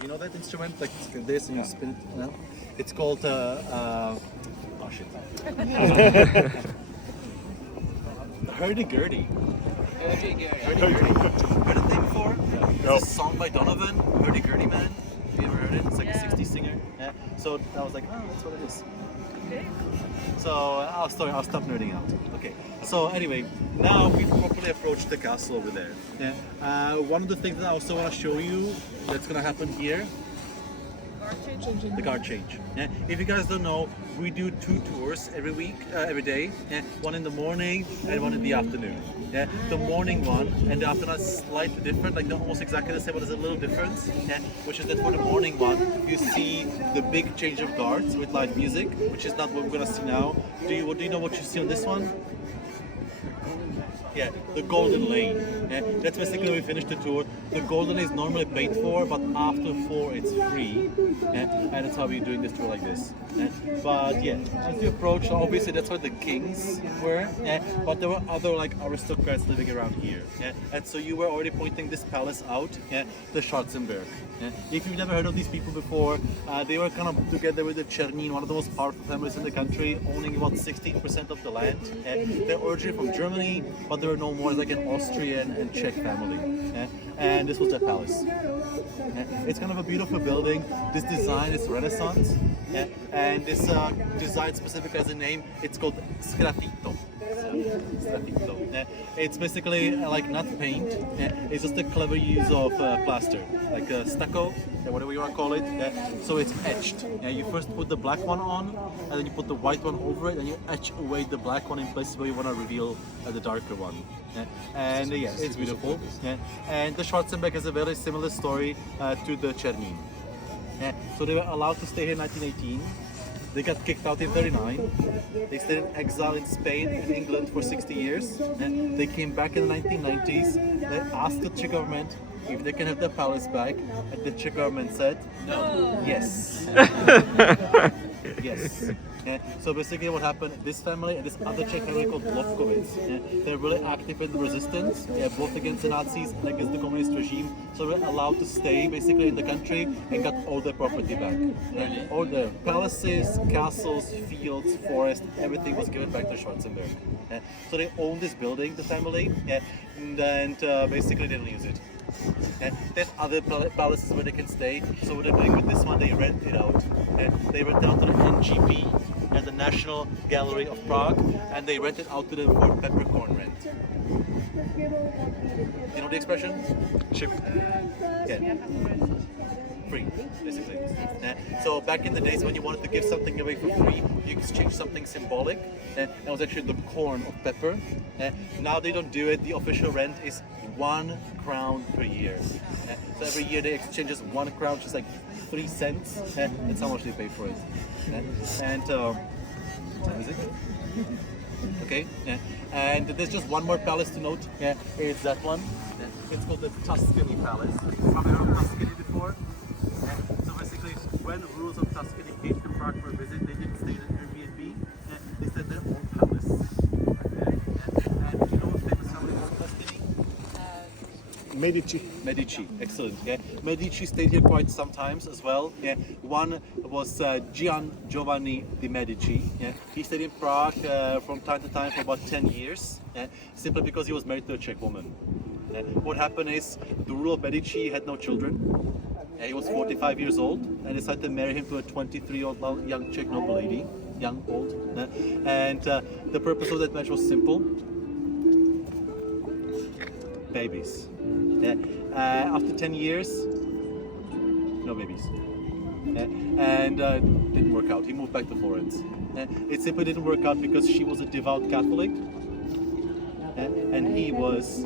You know that instrument? Like this and you spin it. No? It's called oh shit. Hurdy-gurdy. Hurdy-gurdy. Heard the name before? No. It's a song by Donovan, Hurdy-gurdy Man. Have you ever heard it? It's like a 60s singer. Yeah. So I was like, oh, that's what it is. So I'll stop nerding out. Okay. So anyway, now we've properly approached the castle over there. Yeah. One of the things that I also want to show you that's gonna happen here. The guard change. Yeah. If you guys don't know, we do 2 tours every day. Yeah. One in the morning and one in the afternoon. Yeah. The morning one and the afternoon is slightly different, like they're almost exactly the same, but there's a little difference. Yeah. Which is that for the morning one, you see the big change of guards with live music, which is not what we're gonna see now. Do you know what you see on this one? Yeah, the Golden Lane. Yeah, that's basically when we finish the tour. The Golden Lane is normally paid for, but after 4 it's free. Yeah, and that's how we're doing this tour like this. Yeah, but yeah, as you approach, obviously that's where the kings were. Yeah, but there were other like aristocrats living around here. Yeah, and so you were already pointing this palace out. Yeah, the Schwarzenberg. Yeah. If you've never heard of these people before, they were kind of together with the Czernin, one of the most powerful families in the country, owning about 16% of the land. They're originally from Germany, but they were no more like an Austrian and Czech family. And this was their palace. It's kind of a beautiful building. This design is Renaissance, and this design specifically has a name. It's called sgraffito. It's basically like not paint. It's just a clever use of plaster, like stucco, whatever you want to call it. So it's etched. You first put the black one on, and then you put the white one over it, and you etch away the black one in places where you want to reveal the darker one. And yeah, it's beautiful. And the Schwarzenberg has a very similar story to the Czernin. So they were allowed to stay here in 1918. They got kicked out in 39. They stayed in exile in Spain and England for 60 years. They came back in the 1990s. They asked the Czech government if they can have their palace back, and the Czech government said no. Yes. Yes. So basically what happened, this family and this other Czech family called Lovkovits, they're really active in the resistance, both against the Nazis and against the communist regime. So they're allowed to stay basically in the country and got all their property back. All their palaces, castles, fields, forests, everything was given back to Schwarzenberg. So they own this building, the family, and basically they don't use it. There's other palaces where they can stay, so what they're doing with this one, they rent it out. They rent it out to the NGP, the National Gallery of Prague, and they rent it out to them for peppercorn rent. You know the expression? Cheap. Yeah. Free, basically. So back in the days when you wanted to give something away for free, you exchange something symbolic. That was actually the corn of pepper. Now they don't do it. The official rent is 1 crown per year. So every year they exchange just 1 crown, which is like 3 cents. That's how much they pay for it. And music. Okay. And there's just one more palace to note. It's that one. It's called the Tuscany Palace. Have you heard of Tuscany before? So basically, when the rulers of Tuscany came to Prague for a visit, they didn't stay in an Airbnb. They stayed in their own palace. And do you know what famous family from Tuscany? Medici, excellent. Medici stayed here quite sometimes as well. One was Gian Giovanni di Medici. He stayed in Prague from time to time for about 10 years, simply because he was married to a Czech woman. What happened is the ruler of Medici had no children. He was 45 years old and decided to marry him to a 23-year-old young Czech noble lady, young, old. And the purpose of that marriage was simple: babies. After 10 years, no babies. And didn't work out. He moved back to Florence. It simply didn't work out because she was a devout Catholic and he was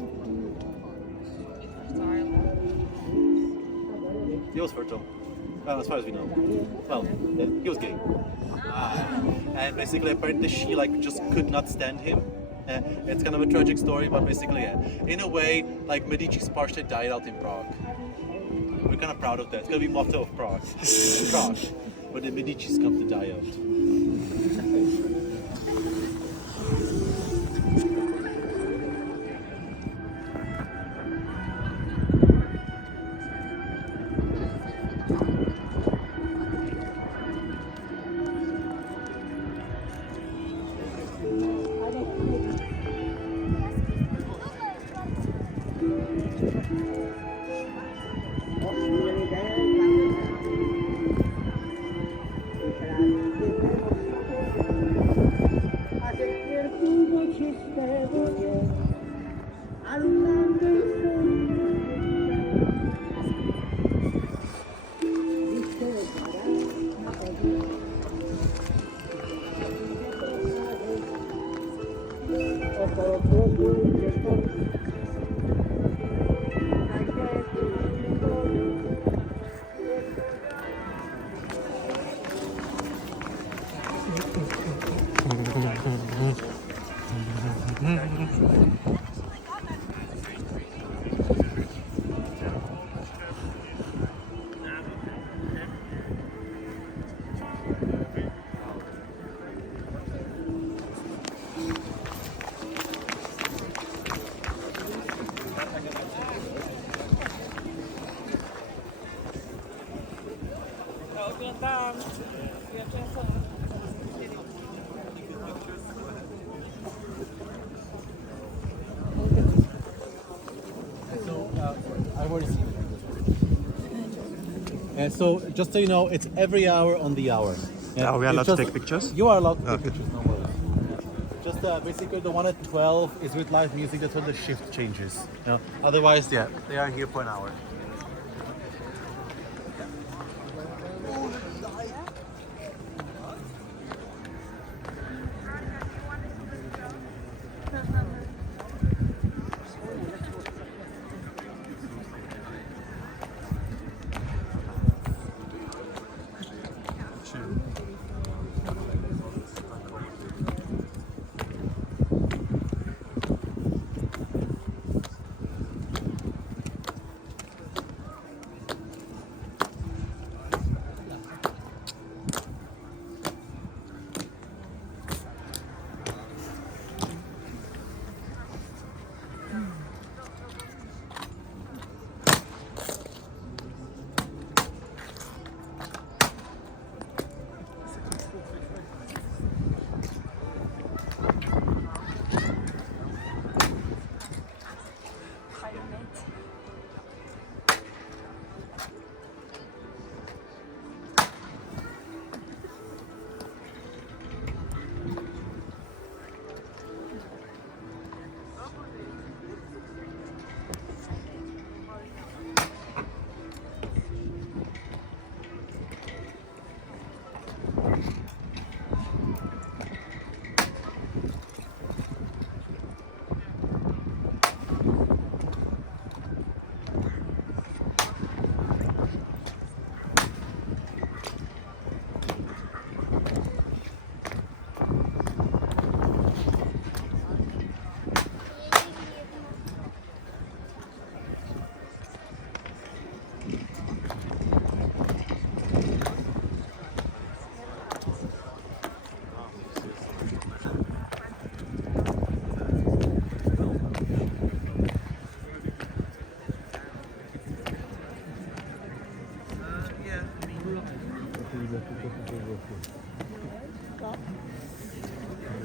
fertile. Well, as far as we know. Well, yeah, he was gay. And basically, apparently, she like just could not stand him. It's kind of a tragic story, but basically, yeah. In a way, like Medici's partially died out in Prague. We're kind of proud of that. It's gonna be motto of Prague. Prague, where the Medicis come to die out. I've already seen it. And so, just so you know, it's every hour on the hour. Are we allowed to take pictures? You are allowed to take pictures, no worries. Just basically the one at 12 is with live music, that's when the shift changes. You know? Otherwise, yeah, they are here for an hour.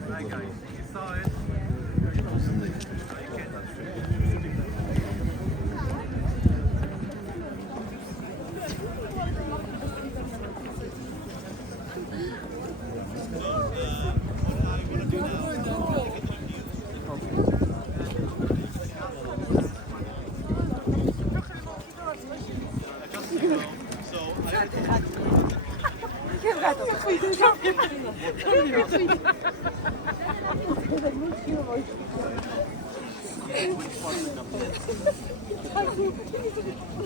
Hi guys, you saw it.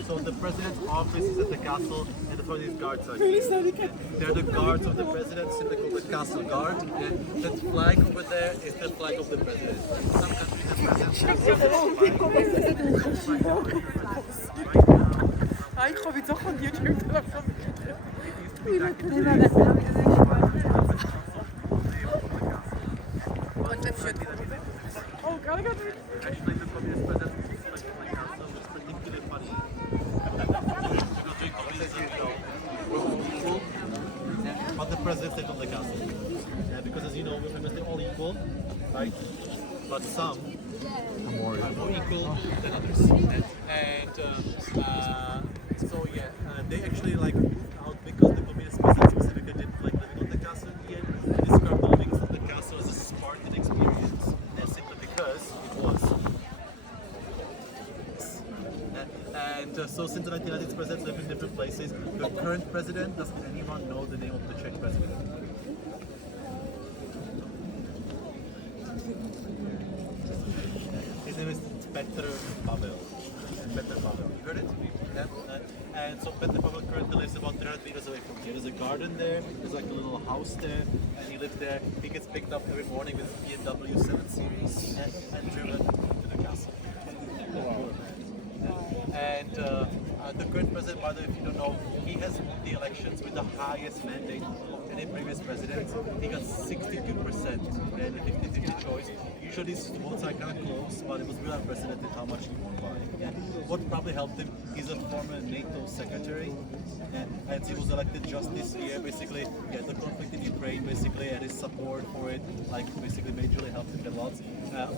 So the president's office is at the castle, and the front is guards are here. They're the guards of the president, simply called the castle guard. And that flag over there is the flag of the president. Some countries the ich habe jetzt auch von YouTube Oh, God, Actually, the communist president is like the castle, which is particularly funny. But the president stayed on the castle. Because as you know, they're all equal, right? But some are more equal than others. And so yeah, they actually like moved out because the communist president specifically didn't like living on the castle in the end. They described the living on the castle as a Spartan experience. Simply because it was. And so since the 1990s, presidents live in different places. The current president, does anyone know the name of the Czech president? His name is Petr Pavel. Petr Pavel. You heard it? Yeah. And so Petr Pavel currently lives about 300 meters away from here. There's a garden there, there's like a little house there, and he lives there. He gets picked up every morning with BMW 7 Series and driven to the castle. And the current president, by the way, if you don't know, he has won the elections with the highest mandate of any previous president. He got 62% in the 50-50 choice. Usually these votes are kind of close, but it was really unprecedented how much he won by. Yeah. What probably helped him, he's a former NATO secretary, and he was elected just this year. Basically, yeah, the conflict in Ukraine, basically, and his support for it, like basically majorly helped him get lots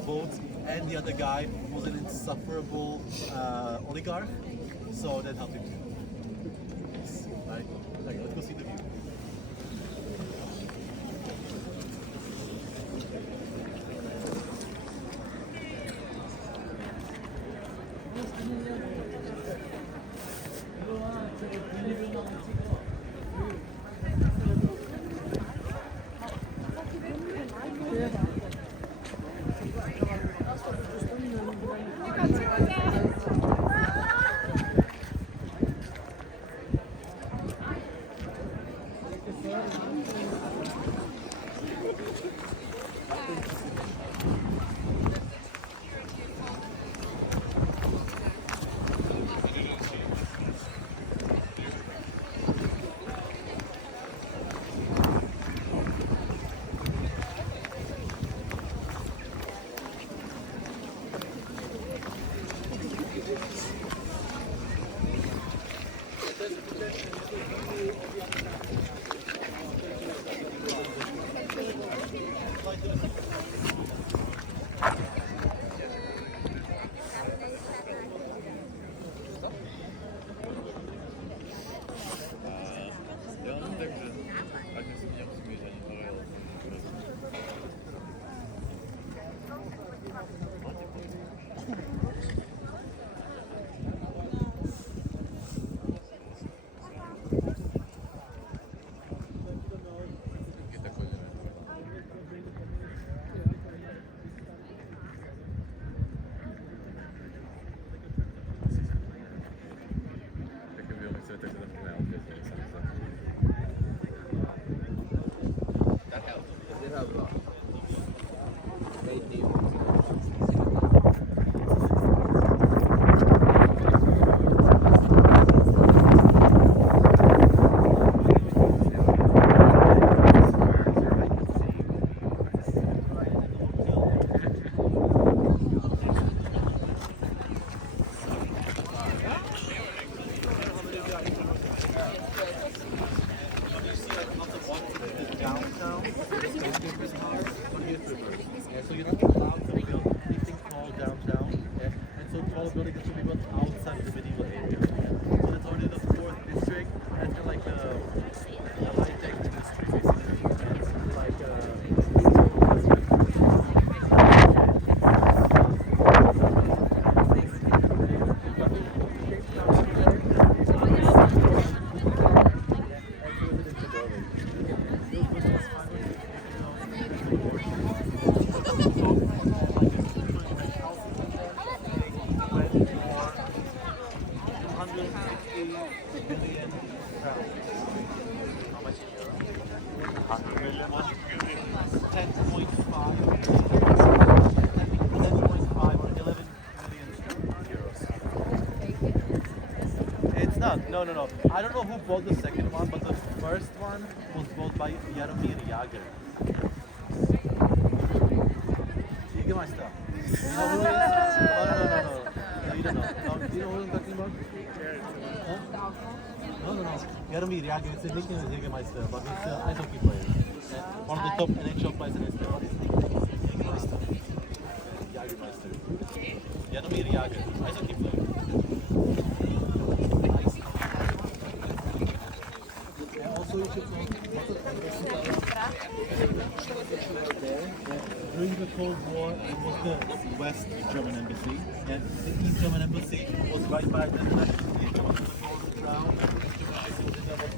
votes. And the other guy was an insufferable oligarch, so that helped him too. Right? Okay, let's go see the view. No. I don't know who bought the second one, but the first one was bought by Jaromír Jágr. Jägermeister. You know who it is? No. You don't know. No, do you know who I'm talking about? Huh? No. Jaromír Jágr. It's a nickname of Jägermeister, but it's an ice hockey player. One of the top NHL players in history. What is his nickname? Jägermeister. Jägermeister. Jaromír Jágr. Ice hockey player. Also, you should know during the Cold War, it was the West German embassy, and the East German embassy was right by the Golden Crown.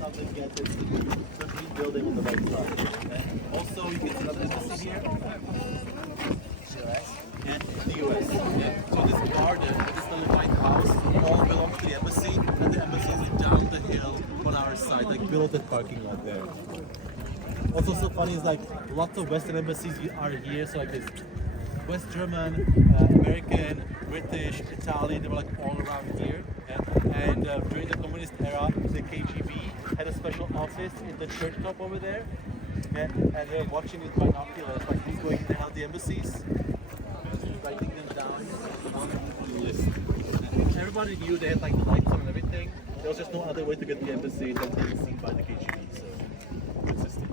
Now they get this green building on the right side. And also, you can see another embassy here. And the US. So this garden, this little white house, all belongs to the embassy, and the embassy is down the hill on our side, like below the parking lot there. What's also funny is like lots of Western embassies are here, so like this West German, American, British, Italian, they were like all around here. And during the communist era, the KGB had a special office in the church top over there, and they're watching it binoculars, like who's going in and out of the embassies, writing them down on the list. And everybody knew they had like the lights on and everything. There was just no other way to get the embassy than being seen by the KGB. So good system.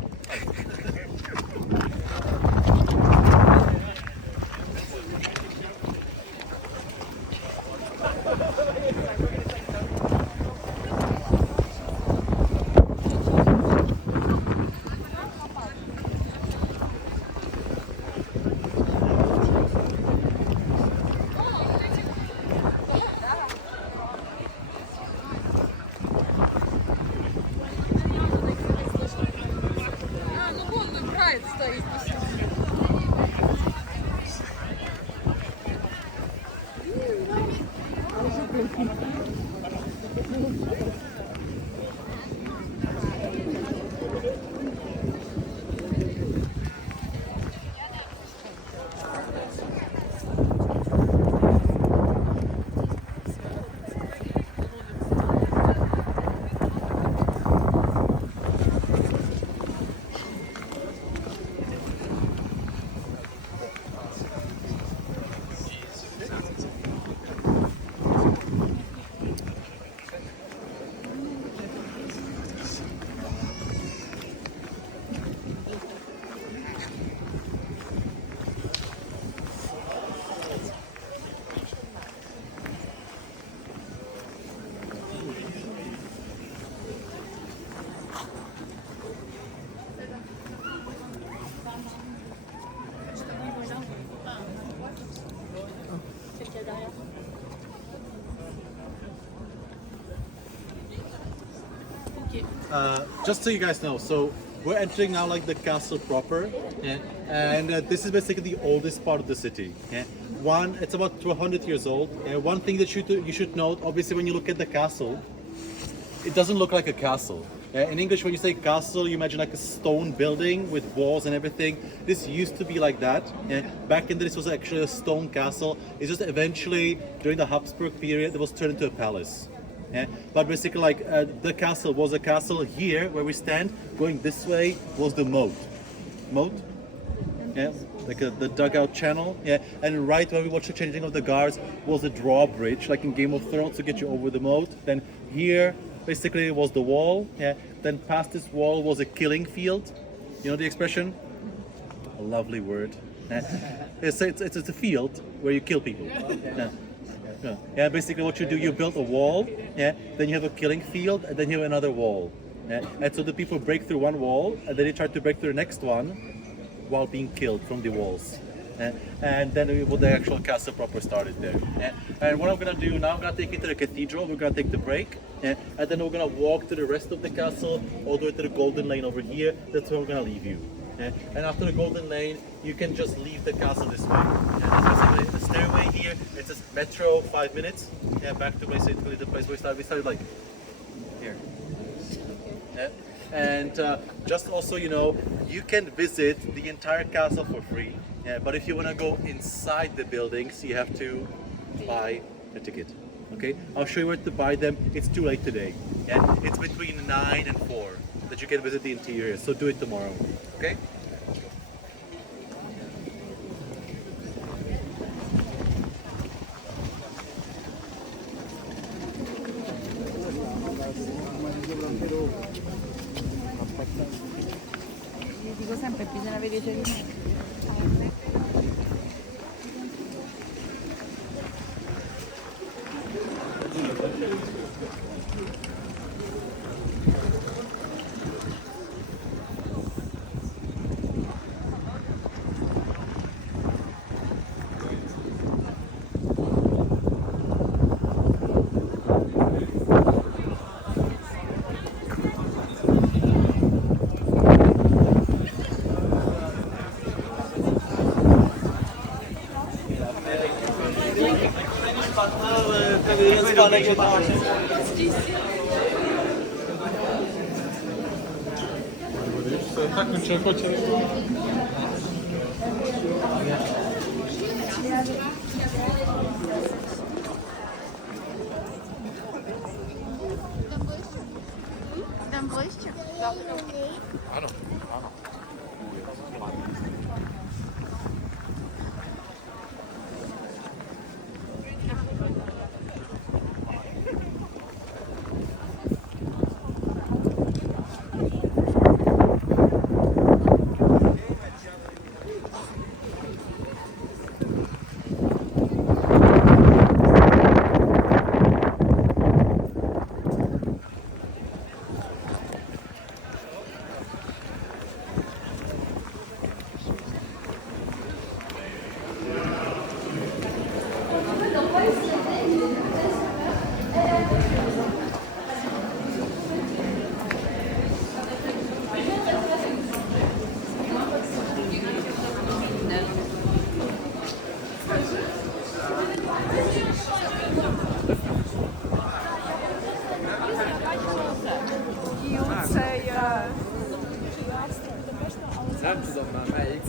Just so you guys know, so we're entering now like the castle proper, and this is basically the oldest part of the city. It's about 200 years old. One thing that you should note, obviously, when you look at the castle, it doesn't look like a castle. In English, when you say castle, you imagine like a stone building with walls and everything. This used to be like that. Back in this was actually a stone castle. It's just eventually, during the Habsburg period, it was turned into a palace. But basically, like the castle was a castle. Here, where we stand, going this way was the moat. Moat? Yeah, like the dugout channel. Yeah, and right where we watched the changing of the guards was a drawbridge, like in Game of Thrones, to get you over the moat. Then here, basically, was the wall. Yeah. Then past this wall was a killing field. You know the expression? A lovely word. It's a field where you kill people. Yeah, basically what you do, you build a wall, then you have a killing field, and then you have another wall. And so the people break through one wall, and then they try to break through the next one while being killed from the walls. And then the actual castle proper started there. And what I'm gonna do now, I'm gonna take you to the cathedral, we're gonna take the break, and then we're gonna walk to the rest of the castle, all the way to the Golden Lane over here. That's where we're gonna leave you. And after the Golden Lane, you can just leave the castle this way. That's basically the stairway here. It's a metro, 5 minutes. Back to basically the place where we started. We started like here. And just also, you know, you can visit the entire castle for free. But if you want to go inside the buildings, you have to buy a ticket. Okay, I'll show you where to buy them. It's too late today. Yeah, it's between 9 and 4 that you can visit the interior. So do it tomorrow. Okay. Dico sempre bisogna vedere di me. Dám blížče. Ano, ano. Nem tudom már melyik.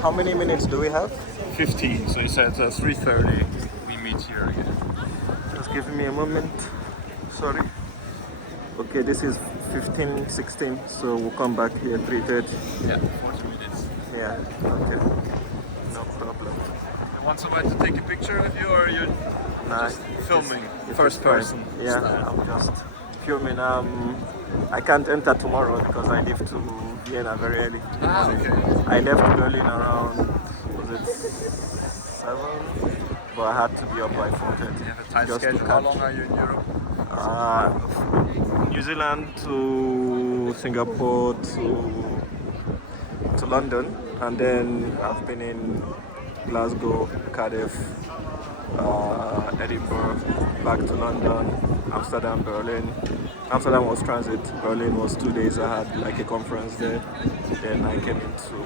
How many minutes do we have? 15, so you said 3:30 we meet here again. Just give me a moment. Sorry. Okay, this is 15:16, so we'll come back here 3:30. Yeah, 40 minutes. Yeah, okay. No problem. Want somebody to take a picture of you, or you're just filming first person? Yeah, I'm just filming. I can't enter tomorrow because I leave to Vienna very early. Ah, okay. I left Berlin around, was it 7? But I had to be up by 4:30. You have a tight just to schedule. How catch. long are you in Europe? New Zealand to Singapore to London, and then I've been in Glasgow, Cardiff, Edinburgh, back to London, Amsterdam, Berlin. Amsterdam was transit, Berlin was 2 days. I had like a conference there. Then I came into,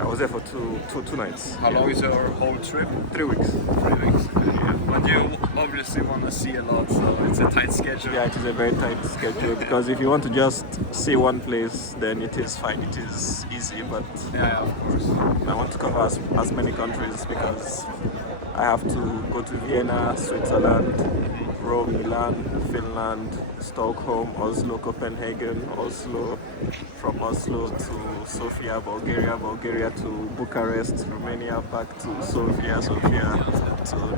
I was there for two nights. How long is your whole trip? 3 weeks. 3 weeks. Yeah. But you obviously want to see a lot, so it's a tight schedule. Yeah, it is a very tight schedule because if you want to just see one place, then it is fine, it is easy. But Yeah, of course. I want to cover as many countries because I have to go to Vienna, Switzerland, Rome, Milan, Finland, Stockholm, Oslo, Copenhagen, Oslo, from Oslo to Sofia, Bulgaria to Bucharest, Romania, back to Sofia to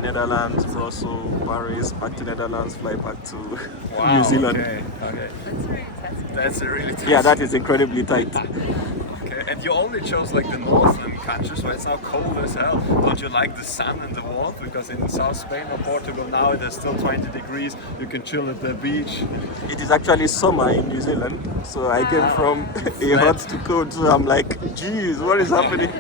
Netherlands, Brussels, Paris, back to Netherlands, fly back to New Zealand. Okay. That's really tight. Yeah, that is incredibly tight. Okay. And you only chose like the northern countries where it's now cold as hell. Don't you like the sun and the warmth? Because in South Spain or Portugal now it is still 20 degrees. You can chill at the beach. It is actually summer in New Zealand, so I came from a hot to cold, so I'm like, geez, what is happening?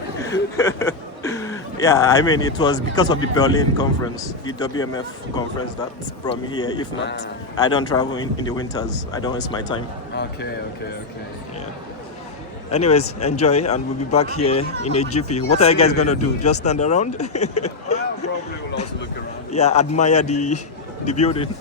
Yeah, I mean, it was because of the Berlin conference, the WMF conference that brought me here. If not, I don't travel in the winters. I don't waste my time. Okay. Yeah. Anyways, enjoy, and we'll be back here in a jiffy. What are you guys gonna do? Just stand around? Well, probably will also look around. Yeah, admire the building.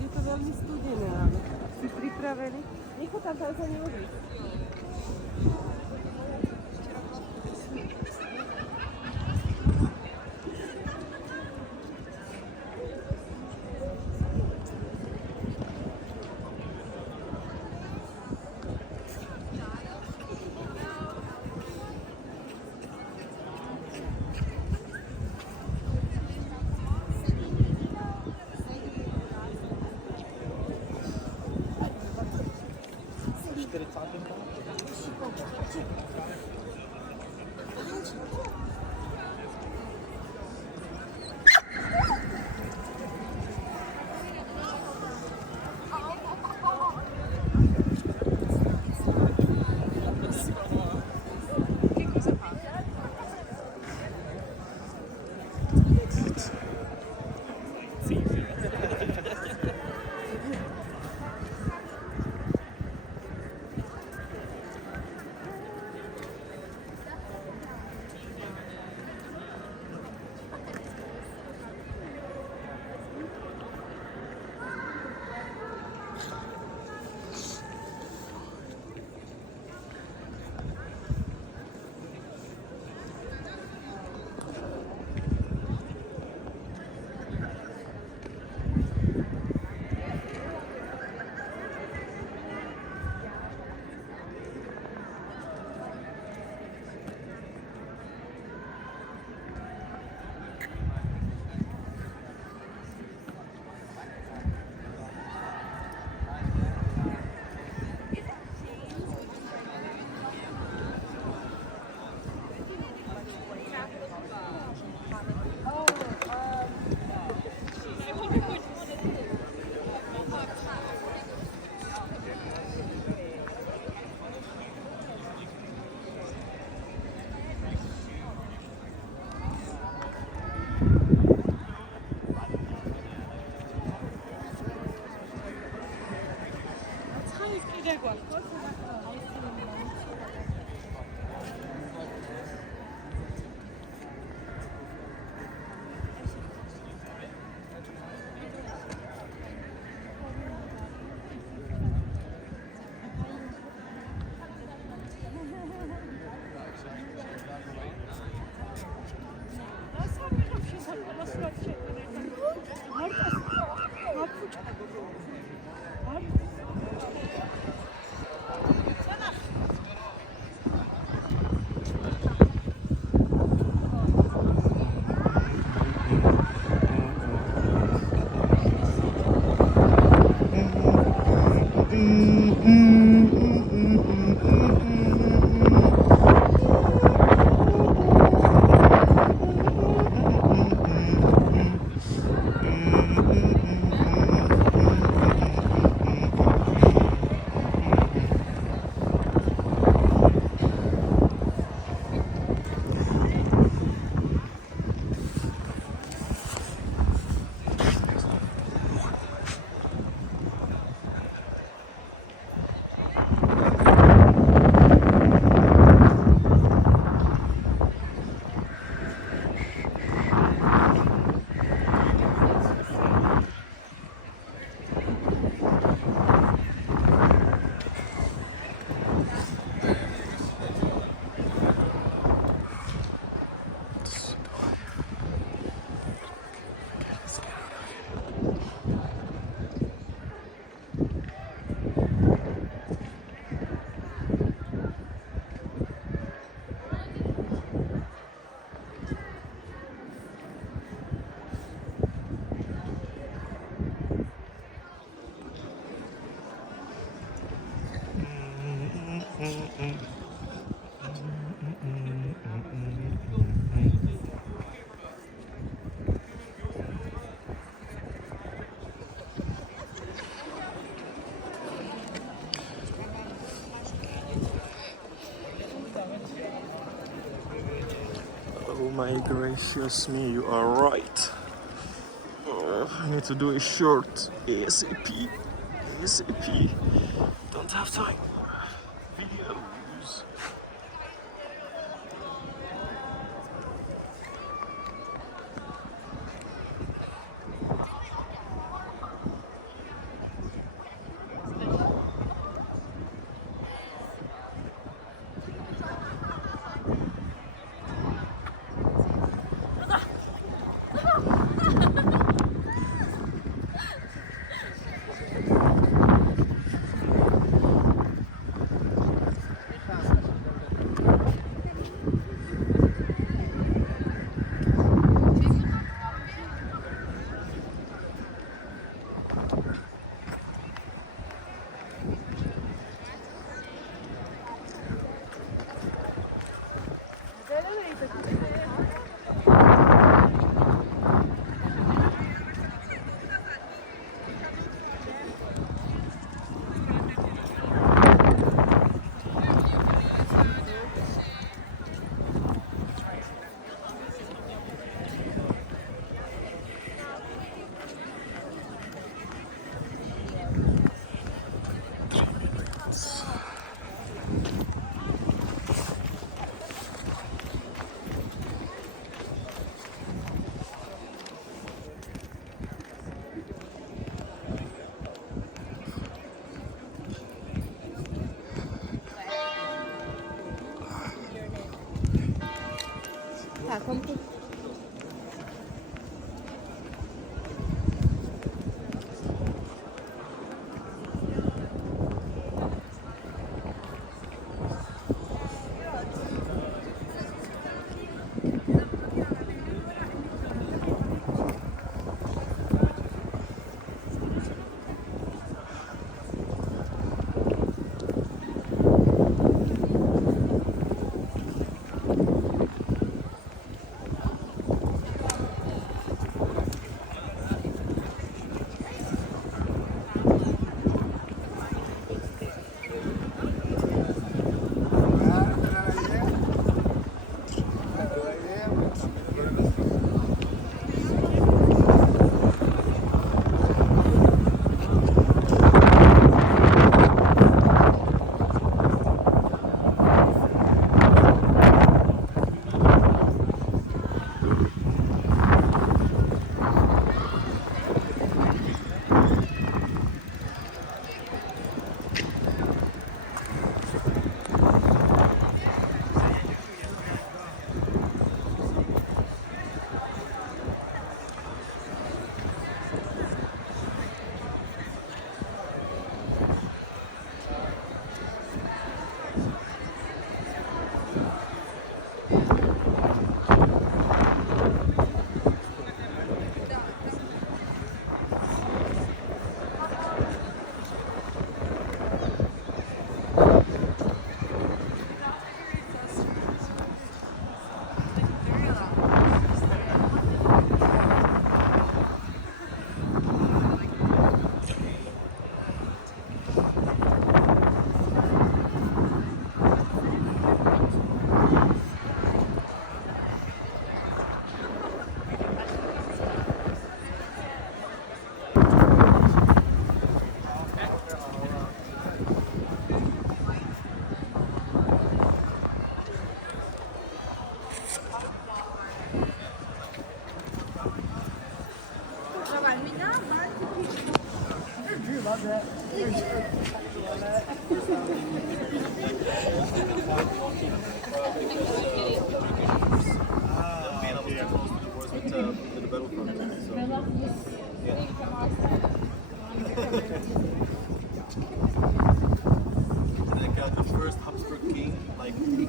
Je to velmi studené, ale jsi připravený? Nechod tam za ní odísť. Oh my gracious me, you are right. I need to do a short ASAP. ASAP. Don't have time. Videos.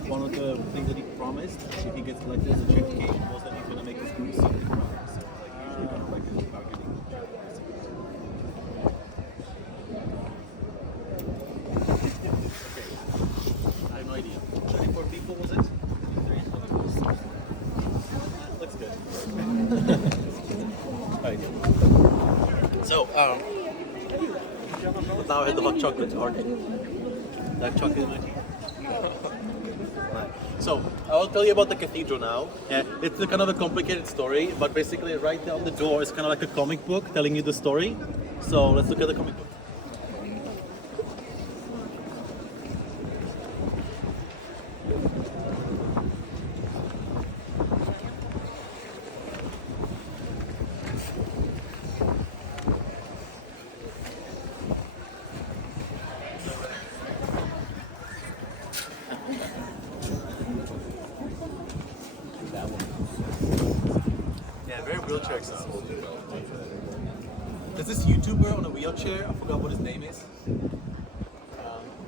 One of the things that he promised, if he gets elected as a Czech king, was that he's going to make his own secret crown. So, like, usually kind of like this bargaining. Okay. I have no idea. 34 people, was it? Looks good. Alright. So, but now I had the hot chocolate. Dark chocolate in my tea. Nice. So I'll tell you about the cathedral now. It's a kind of a complicated story, but basically right there on the door is kind of like a comic book telling you the story. So let's look at the comic book. Yeah, very wheelchair accessible. There's this YouTuber on a wheelchair. I forgot what his name is.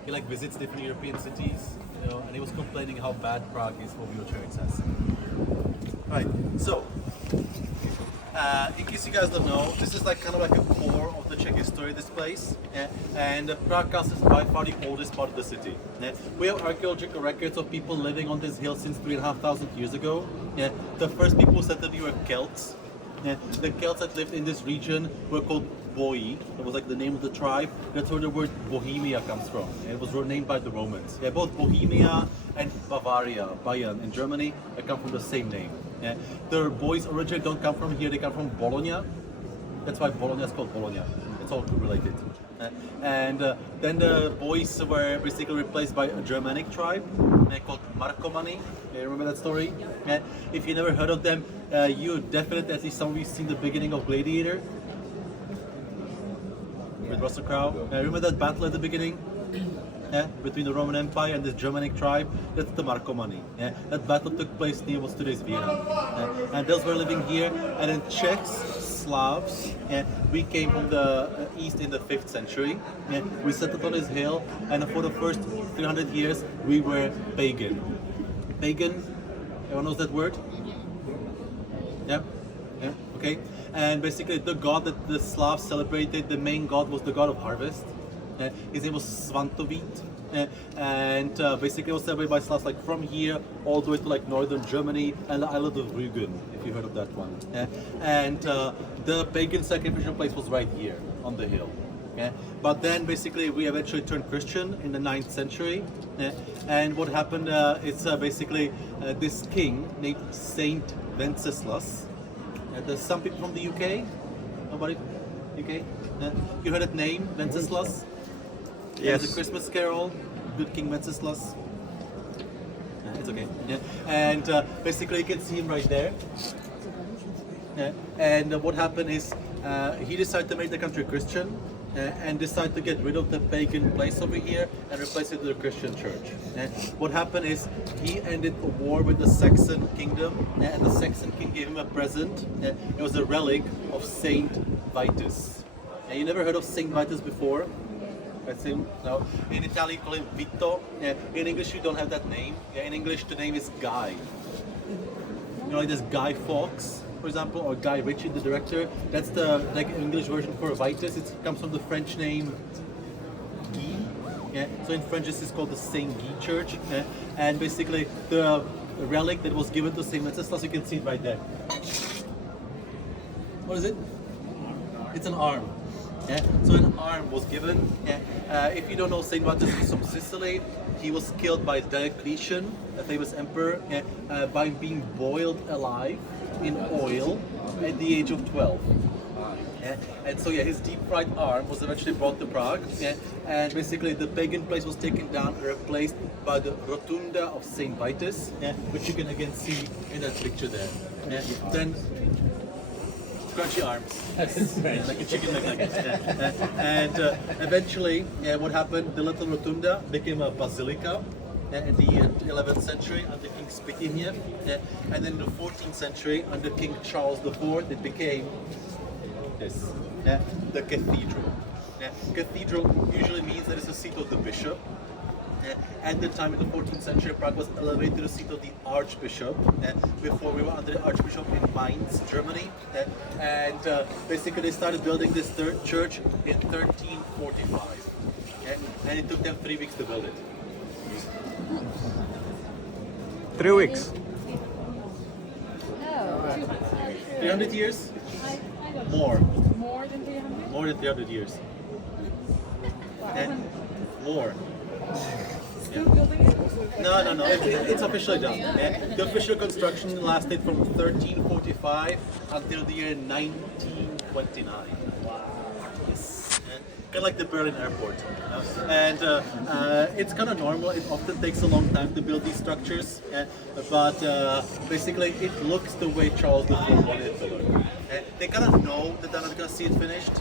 He like visits different European cities, you know, and he was complaining how bad Prague is for wheelchair access. Right. So, in case you guys don't know, this is like kind of like a core of the Czech history. This place, and Prague Castle is by far the oldest part of the city. We have archaeological records of people living on this hill since 3,500 years ago. The first people who settled here were Celts. The Celts that lived in this region were called Boi. That was like the name of the tribe. That's where the word Bohemia comes from. It was named by the Romans. Both Bohemia and Bavaria, Bayern in Germany, come from the same name. The Bois originally don't come from here, they come from Bologna. That's why Bologna is called Bologna. It's all related. And then the Bois were basically replaced by a Germanic tribe called Marcomanni. Remember that story? If you never heard of them, you definitely, at least some of you, seen the beginning of Gladiator with Russell Crowe. Remember that battle at the beginning? Between the Roman Empire and this Germanic tribe? That's the Marcomanni. That battle took place near what's today's Vienna. And those were living here. And then Czechs, Slavs, we came from the east in the 5th century. We settled on this hill, and for the first 300 years we were pagan. Pagan, everyone knows that word? Yeah? Okay. And basically the god that the Slavs celebrated, the main god was the god of harvest. His name was Svantovit, and basically it was celebrated by Slavs like from here all the way to like northern Germany and the island of Rügen, if you heard of that one. And the pagan sacrificial place was right here on the hill. But then basically we eventually turned Christian in the 9th century, and what happened is basically this king named Saint Wenceslas. There's some people from the UK. Nobody? UK? You heard that name, Wenceslas? Yes. There's a Christmas Carol, Good King Wenceslas. It's okay. And basically you can see him right there. And what happened is he decided to make the country Christian and decided to get rid of the pagan place over here and replace it with a Christian church. What happened is he ended a war with the Saxon kingdom, and the Saxon king gave him a present. It was a relic of Saint Vitus. You never heard of Saint Vitus before? That's him. No. In Italian, you call him Vito. In English, you don't have that name. In English, the name is Guy. You know, like there's Guy Fawkes, for example, or Guy Ritchie, the director. That's the like English version for Vitus. It comes from the French name Guy. So in French, this is called the Saint Guy Church. And basically, the relic that was given to Saint Wenceslas, you can see it right there. What is it? It's an arm. So an arm was given. If you don't know, Saint Vitus is from Sicily. He was killed by Diocletian, a famous emperor, by being boiled alive in oil at the age of 12. And so his deep fried arm was eventually brought to Prague, and basically the pagan place was taken down and replaced by the Rotunda of Saint Vitus, which you can again see in that picture there. Then crunchy arms, like a chicken leg nuggets. And eventually, what happened? The little rotunda became a basilica in the 11th century under King Spitihnev, and then in the 14th century under King Charles IV, it became this, the cathedral. Cathedral usually means that it's the seat of the bishop. At the time in the 14th century, Prague was elevated to the seat of the archbishop. Before we were under the archbishop in Mainz, Germany. And basically they started building this third church in 1345. And it took them 3 weeks to build it. 3 weeks. No. 300 years? More. More than 300? More than 300 years. More. Still building it? No. It's officially done. The official construction lasted from 1345 until the year 1929. Yes. Kind of like the Berlin airport. And it's kind of normal. It often takes a long time to build these structures, but basically it looks the way Charles IV wanted it to look. They kind of know that they're not going to see it finished,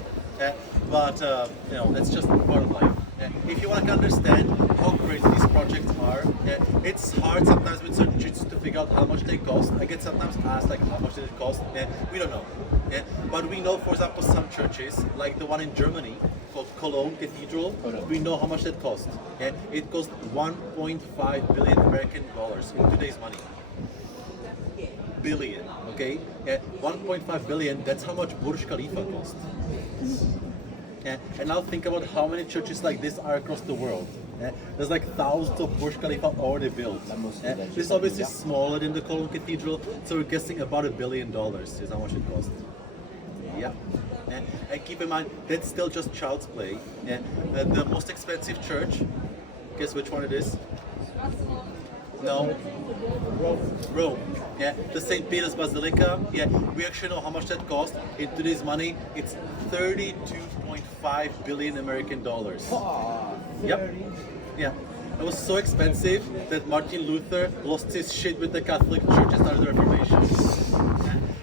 but you know, that's just part of life. If you want to understand how great these projects are, it's hard sometimes with certain churches to figure out how much they cost. I get sometimes asked like how much did it cost? We don't know. But we know, for example, some churches, like the one in Germany called Cologne Cathedral, we know how much that cost. It cost 1.5 billion American dollars in today's money. Billion, okay? 1.5 billion, that's how much Burj Khalifa cost. And now think about how many churches like this are across the world. There's like thousands of Burj Khalifa already built. This is obviously smaller than the Cologne Cathedral, so we're guessing about $1 billion is how much it cost. Yeah. And keep in mind, that's still just child's play. The most expensive church, guess which one it is? No. Rome. The St. Peter's Basilica. We actually know how much that cost. In today's money, it's 32.5 billion American dollars. Yep. Yeah. It was so expensive that Martin Luther lost his shit with the Catholic Church and started the Reformation.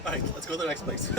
Alright, let's go to the next place.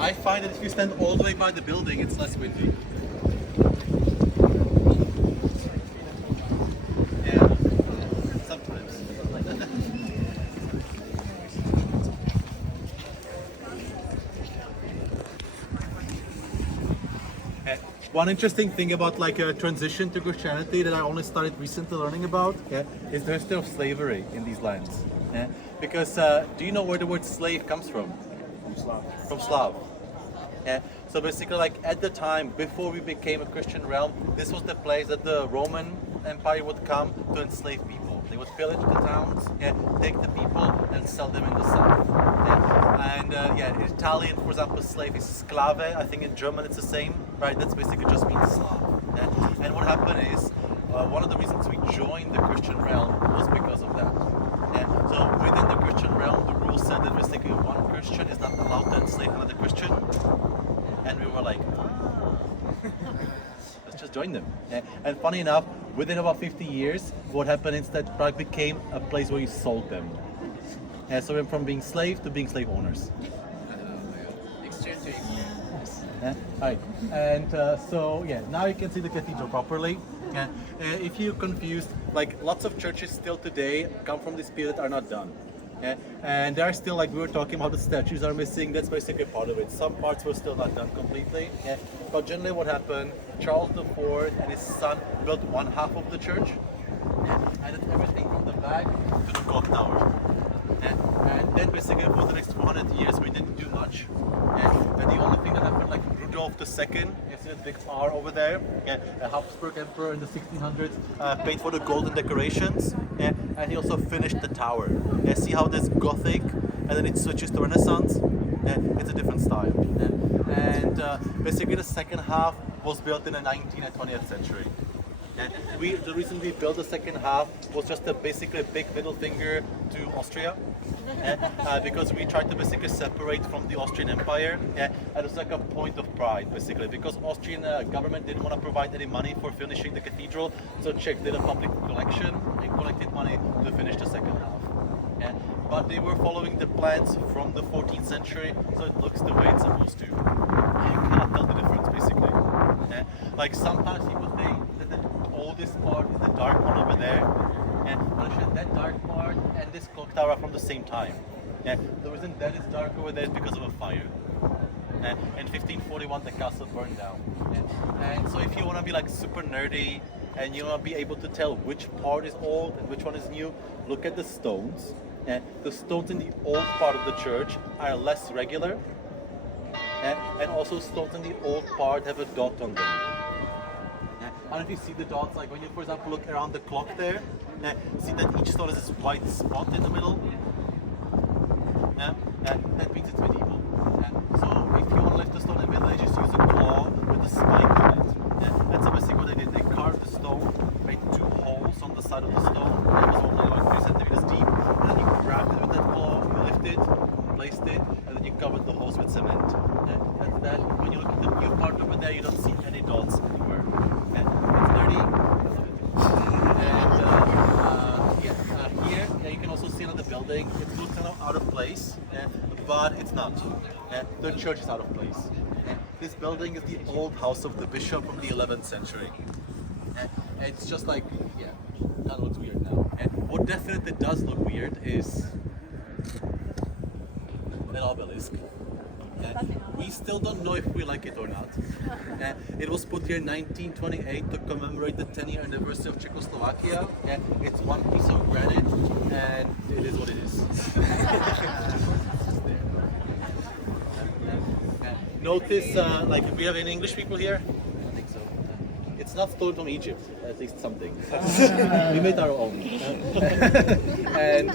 I find that if you stand all the way by the building, it's less windy. Yeah, sometimes. One interesting thing about like a transition to Christianity that I only started recently learning about is the history of slavery in these lands. Because do you know where the word slave comes from? From Slav. So basically, like at the time before we became a Christian realm, this was the place that the Roman Empire would come to enslave people. They would pillage the towns, take the people and sell them in the south. And in Italian, for example, slave is sklave. I think in German it's the same, right? That's basically just means Slav. And what happened is, one of the reasons we joined the Christian realm was because of that. So within the Christian realm, the rule said that basically one Christian is not allowed to enslave another Christian. And we were like, let's just join them. And funny enough, within about 50 years, what happened is that Prague became a place where you sold them. So we went from being slaves to being slave owners. Exchanging. Alright, and now you can see the cathedral properly. If you're confused, like lots of churches still today come from this period are not done. And there are still, like we were talking about, the statues are missing. That's basically part of it. Some parts were still not done completely. But generally what happened, Charles IV and his son built one half of the church, added everything from the back to the clock tower. And then basically for the next 400 years we didn't do much. And the only thing that happened, like Rudolf Rudolf II, you see that big R over there, a Habsburg emperor in the 1600s, paid for the golden decorations, and he also finished the tower. See how there's Gothic, and then it switches to Renaissance? It's a different style. And basically the second half was built in the 19th and 20th century. The reason we built the second half was just basically a big middle finger to Austria, because we tried to basically separate from the Austrian Empire, and it was like a point of pride basically, because Austrian government didn't want to provide any money for finishing the cathedral, so Czech did a public collection and collected money to finish the second half. But they were following the plans from the 14th century, so it looks the way it's supposed to. You cannot tell the difference basically. Like sometimes people think that the oldest part is the dark one over there, but actually that dark part and this clock tower are from the same time. The reason that is dark over there is because of a fire. In 1541 the castle burned down. And so if you want to be like super nerdy and you want to be able to tell which part is old and which one is new, look at the stones. The stones in the old part of the church are less regular, and also stones in the old part have a dot on them. I don't know if you see the dots, like when you, for example, look around the clock there, see that each stone has this white spot in the middle? That means it's medieval. So if you want to lift a stone in the village, just use a claw with a spike on it. That's basically what they did. They carved the stone, made 2 holes on the side of the stone, that was only like 3 centimeters deep, and then you grabbed it with that claw, you lifted, placed it, and then you covered the holes with cement. That's that. When you look at the new part over there, you don't see any dots anywhere. It's dirty. And here you can also see another building. It looks kind of out of place, but it's not. The church is out of place. This building is the old house of the bishop from the 11th century. It's just like, that looks weird now. What definitely does look weird is that obelisk. We still don't know if we like it or not. It was put here in 1928 to commemorate the 10-year anniversary of Czechoslovakia. It's one piece of granite, and it is what it is. Notice, like, we have any English people here? I think so. It's not stolen from Egypt, at least something. We made our own. And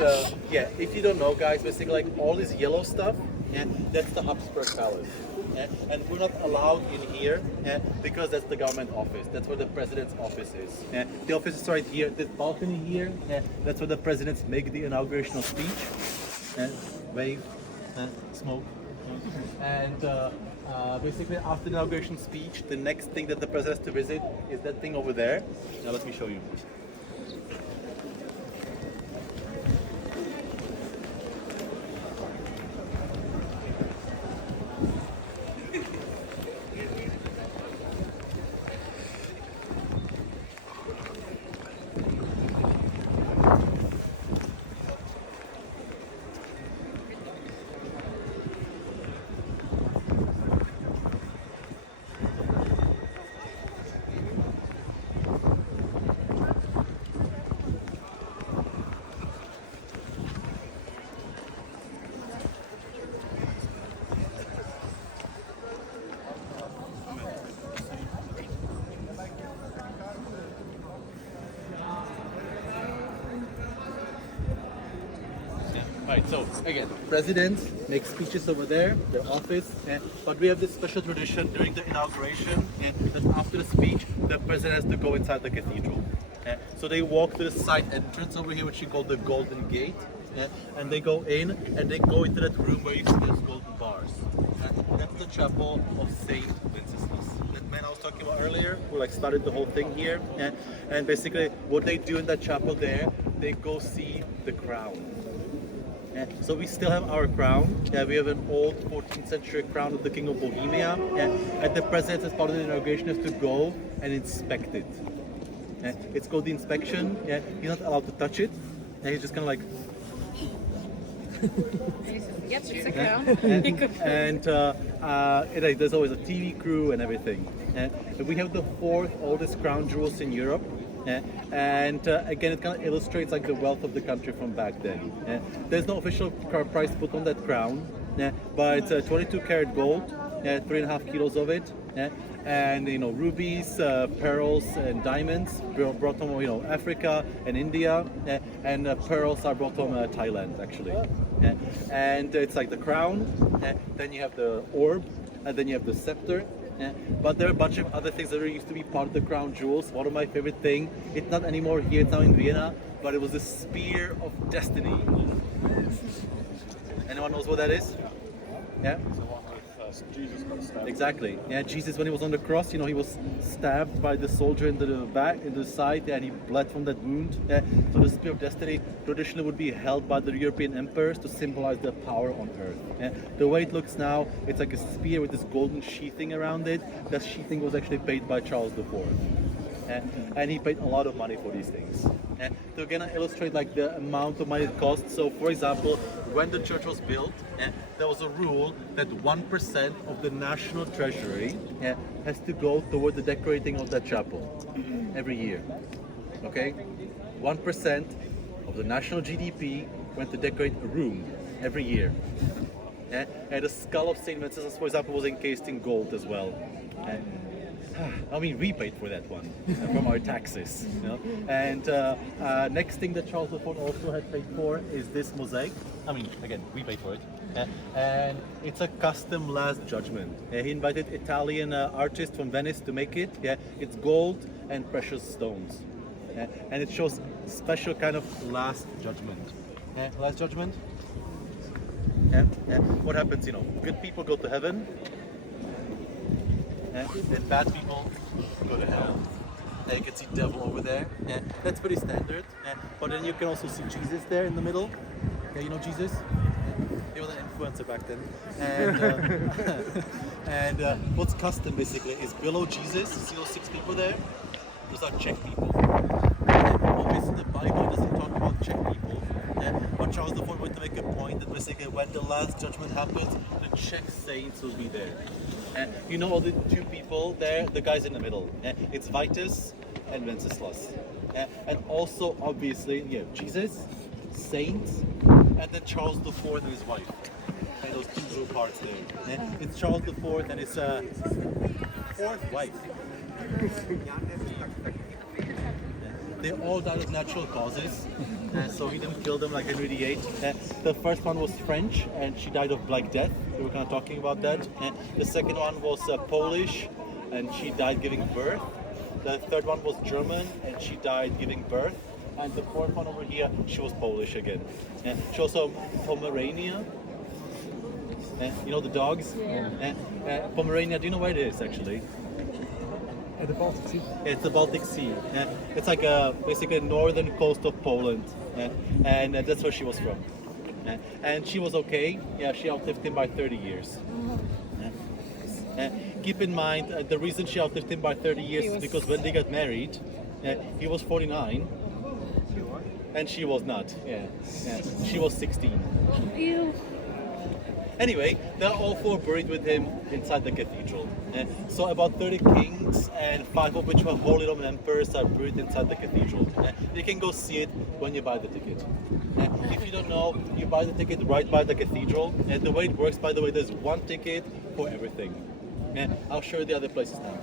if you don't know, guys, basically like all this yellow stuff, that's the Habsburg Palace. And we're not allowed in here because that's the government office. That's where the president's office is. The office is right here. This balcony here, that's where the presidents make the inaugurational speech. Wave, smoke. And basically after the inauguration speech, the next thing that the president has to visit is that thing over there. Now let me show you. Right, so again, presidents make speeches over there, their office, but we have this special tradition during the inauguration that after the speech, the president has to go inside the cathedral. So they walk to the side entrance over here, which we call the Golden Gate, and they go in and they go into that room where you see those golden bars. That's the chapel of Saint Wenceslas. That man I was talking about earlier, who like started the whole thing here, and basically what they do in that chapel there, they go see the crown. So we still have our crown. We have an old 14th century crown of the King of Bohemia, and the president, as part of the inauguration, has to go and inspect it. It's called the inspection. He's not allowed to touch it. He's just kind of like. Yes, it's a and there's always a TV crew and everything. We have the 4th oldest crown jewels in Europe. Again, it kind of illustrates like the wealth of the country from back then. There's no official price put on that crown, but it's 22 karat gold, 3.5 kilos of it. And rubies, pearls, and diamonds brought from Africa and India, and pearls are brought from Thailand actually. And it's like the crown, then you have the orb, and then you have the scepter. But there are a bunch of other things that used to be part of the crown jewels. One of my favorite things, it's not anymore here, it's now in Vienna, but it was the spear of destiny. Anyone knows what that is? Yeah? Jesus got stabbed. Exactly. Yeah, Jesus, when he was on the cross, he was stabbed by the soldier into the back, into the side, and he bled from that wound. So the spear of destiny traditionally would be held by the European emperors to symbolize their power on earth. The way it looks now, it's like a spear with this golden sheathing around it. That sheathing was actually paid by Charles IV. And he paid a lot of money for these things. To again illustrate like the amount of money it costs. So for example, when the church was built, there was a rule that 1% of the national treasury has to go toward the decorating of that chapel every year. Okay? 1% of the national GDP went to decorate a room every year. And the skull of St. Vincent, for example, was encased in gold as well. I mean, we paid for that one from our taxes. And next thing that Charles IV also had paid for is this mosaic. I mean, again, we paid for it. And it's a custom Last Judgment. He invited Italian artists from Venice to make it. It's gold and precious stones. And it shows special kind of Last Judgment. Last Judgment? What happens, good people go to heaven, and bad people go to hell. You can see devil over there. That's pretty standard. But then you can also see Jesus there in the middle. You know Jesus? He was an influencer back then. And, and what's custom basically is below Jesus, you see those 6 people there? Those are Czech people. Obviously the Bible doesn't talk about Czech people. But Charles IV wanted to make a point that basically when the Last Judgment happens, the Czech saints will be there. All the 2 people there, the guys in the middle. It's Vitus and Wenceslas. And also, obviously, Jesus, saints, and then Charles IV and his wife. And those 2 little parts there. It's Charles IV and his 4th wife. They all died of natural causes, so he didn't kill them like Henry VIII. The first one was French, and she died of Black Death. We were kind of talking about that. The second one was Polish, and she died giving birth. The third one was German, and she died giving birth. And the fourth one over here, she was Polish again. She also Pomerania. The dogs? Pomerania, do you know where it is actually? At the Baltic Sea? It's the Baltic Sea. It's like basically northern coast of Poland, and that's where she was from. And she was okay. She outlived him by 30 years. Keep in mind, the reason she outlived him by 30 years is because when they got married, he was 49, and she was not. She was 16. Anyway, they're all 4 buried with him inside the cathedral. So about 30 kings and 5 of which were Holy Roman emperors are buried inside the cathedral. You can go see it when you buy the ticket. If you don't know, you buy the ticket right by the cathedral. The way it works, by the way, there's 1 ticket for everything. I'll show you the other places now.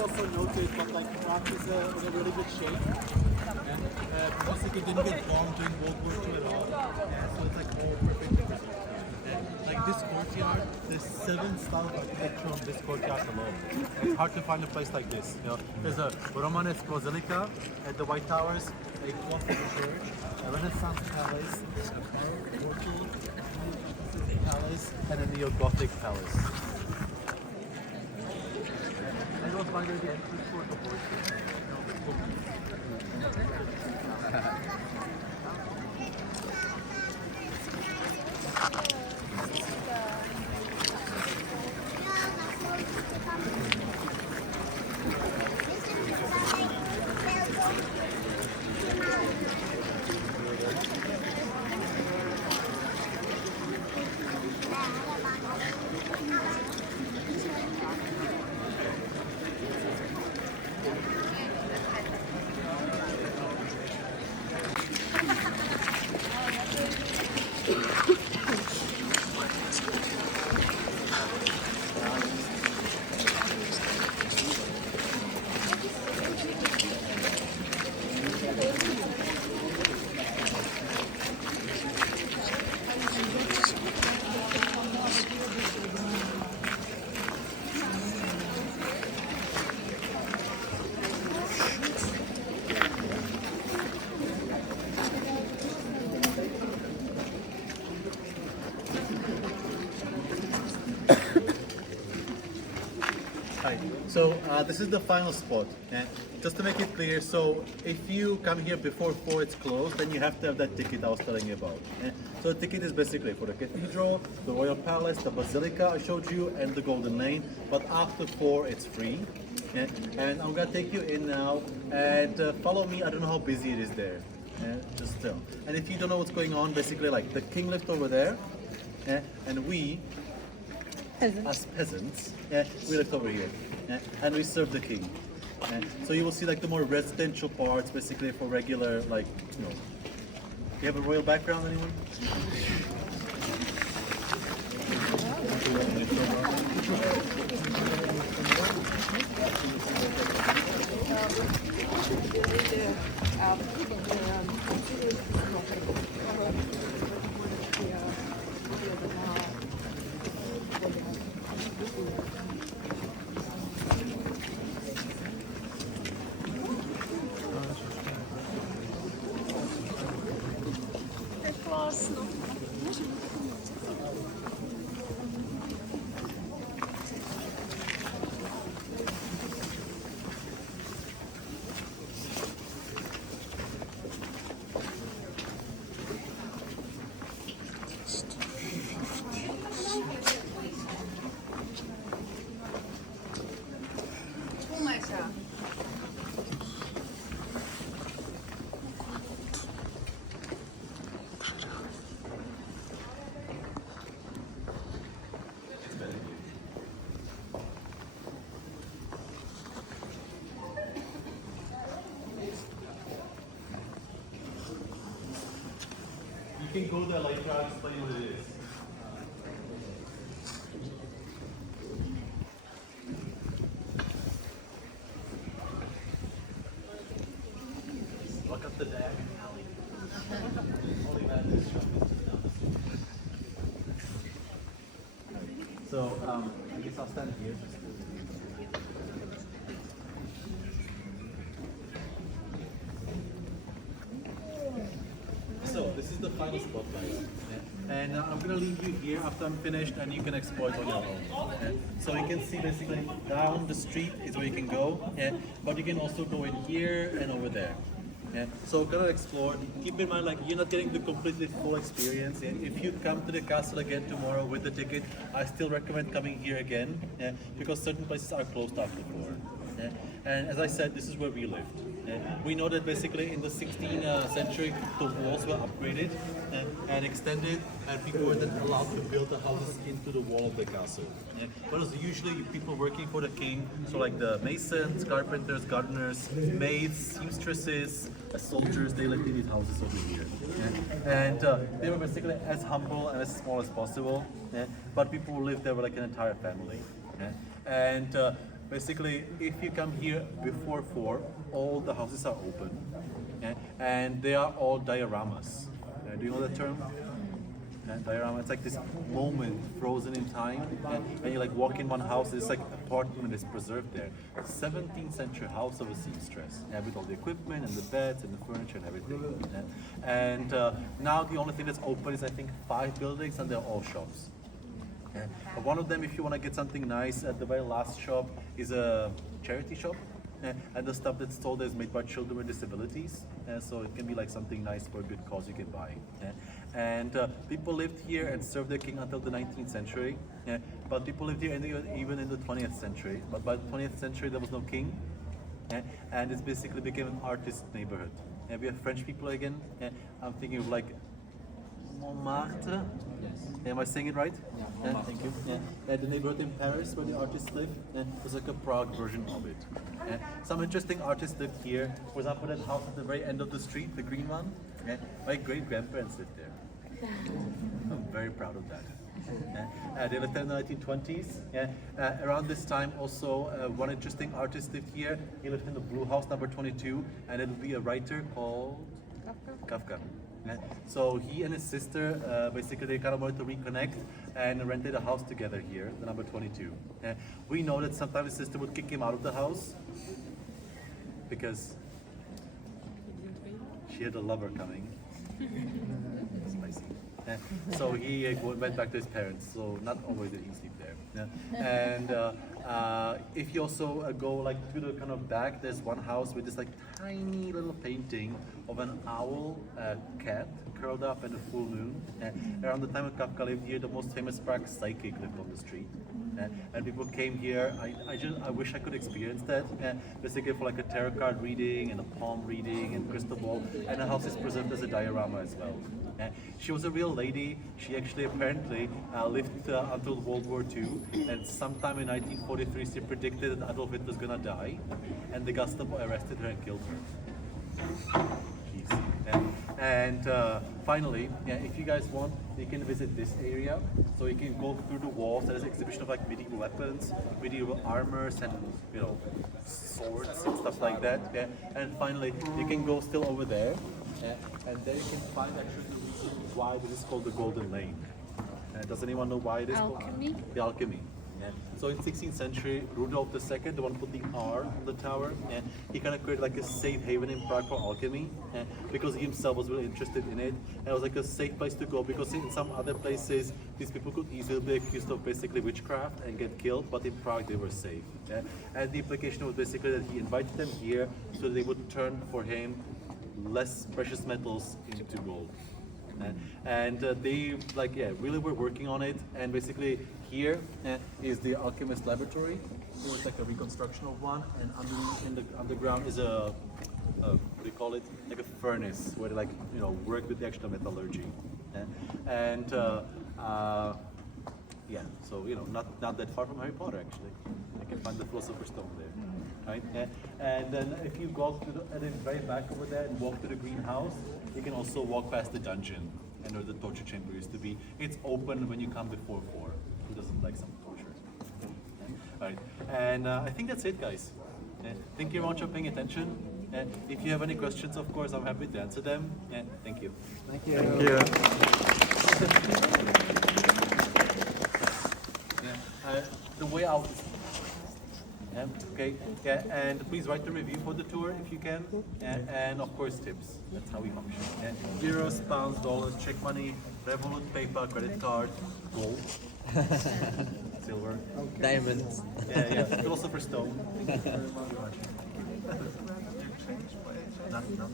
Also noted that like Prague is in a really good shape. Basically didn't get bombed during World War II at all. So it's like all perfect. Like this courtyard, there's 7 styles of architecture on this courtyard alone. It's hard to find a place like this. You know, there's a Romanesque basilica at the White Towers, a Gothic church, a Renaissance palace, a Baroque palace, and a neo-Gothic palace. And also, by the way, the entrance for the horses. So this is the final spot. And just to make it clear, so if you come here before 4 it's closed, then you have to have that ticket I was telling you about. So the ticket is basically for the cathedral, the royal palace, the basilica I showed you, and the Golden Lane. But after 4 it's free. And I'm gonna take you in now and follow me. I don't know how busy it is there. Just still. And if you don't know what's going on, basically like the king lived over there, and we, as peasants, we lived over here. And we serve the king. So you will see like the more residential parts, basically for regular, like, you know. You have a royal background, anyone? can go there later, I'll explain what it is. Look up the deck. Only that is so, I guess I'll stand here. So, this is the final spot, guys. And I'm going to leave you here after I'm finished and you can explore it on your own. So you can see basically down the street is where you can go, but you can also go in here and over there. So gonna explore. Keep in mind, like, you're not getting the completely full experience. If you come to the castle again tomorrow with the ticket, I still recommend coming here again, because certain places are closed after 4. And as I said, this is where we lived. We know that basically in the 16th century, the walls were upgraded and extended, and people were then allowed to build the houses into the wall of the castle. But it was usually people working for the king, so like the masons, carpenters, gardeners, maids, seamstresses, soldiers, they lived in these houses over here. And they were basically as humble and as small as possible, but people who lived there were like an entire family. And basically, if you come here before 4, all the houses are open, and they are all dioramas. Do you know that term? Diorama. It's like this moment frozen in time, and you like walk in one house. It's like a apartment is preserved there. 17th century house of a seamstress, with all the equipment and the beds and the furniture and everything. And now the only thing that's open is I think 5 buildings, and they're all shops. One of them, if you want to get something nice, at the very last shop is a charity shop, and the stuff that's sold there is made by children with disabilities, so it can be like something nice for a good cause you can buy. And people lived here and served their king until the 19th century, but people lived here even in the 20th century, but by the 20th century there was no king, and it basically became an artist neighborhood. We have French people again. I'm thinking of like Montmartre. Am I saying it right? Yeah, thank you. The neighborhood in Paris where the artists live was like a Prague version of it. Some interesting artists lived here. For example, that house at the very end of the street, the green one. My great-grandparents lived there. I'm very proud of that. They lived there in the 1920s. Around this time also, one interesting artist lived here. He lived in the blue house number 22, and it would be a writer called Kafka. So he and his sister, basically they kind of wanted to reconnect and rented a house together here, the number 22. We know that sometimes his sister would kick him out of the house because she had a lover coming. Spicy. So he went back to his parents, so not always did he sleep there. And if you also go like to the kind of back, there's one house with this like tiny little painting of an owl cat curled up in the full moon. Around the time when Kafka lived here, the most famous Prague psychic lived on the street. And people came here. I wish I could experience that. Basically for like a tarot card reading and a palm reading and crystal ball. And the house is preserved as a diorama as well. She was a real lady. She actually apparently lived until World War II, and sometime in 1943 she predicted that Adolf Hitler was gonna die, and the Gestapo arrested her and killed her. And finally, if you guys want, you can visit this area. So you can go through the walls. There's an exhibition of like medieval weapons, medieval armors, and swords and stuff like that. And finally, you can go still over there, and there you can find actually the reason why this is called the Golden Lane. Does anyone know why it is Alchemy? called? The alchemy. So in 16th century, Rudolf II, the one who put the R on the tower, he kind of created like a safe haven in Prague for alchemy, because he himself was really interested in it. And it was like a safe place to go, because in some other places, these people could easily be accused of basically witchcraft and get killed, but in Prague they were safe. And the implication was basically that he invited them here so that they would turn for him less precious metals into gold. And they really were working on it, and basically here is the alchemist laboratory. So it's like a reconstruction of one, and in the underground is a what do you call it, like a furnace where they work with the actual metallurgy. And so not that far from Harry Potter actually. You can find the Philosopher's Stone there. Right? And then if you go to the very back over there and walk to the greenhouse, you can also walk past the dungeon. and where the torture chamber used to be. It's open when you come before 4. Who doesn't like some torture? Right, and I think that's it, guys. Thank you very much for paying attention. If you have any questions, of course, I'm happy to answer them. Thank you. Thank you. The way out is okay. And please write a review for the tour if you can. And of course, tips. That's how we function. Euros, pounds, dollars, Czech money, Revolut, PayPal, credit card, gold, silver, Diamonds. Philosopher's Stone. Thank you very much. Not right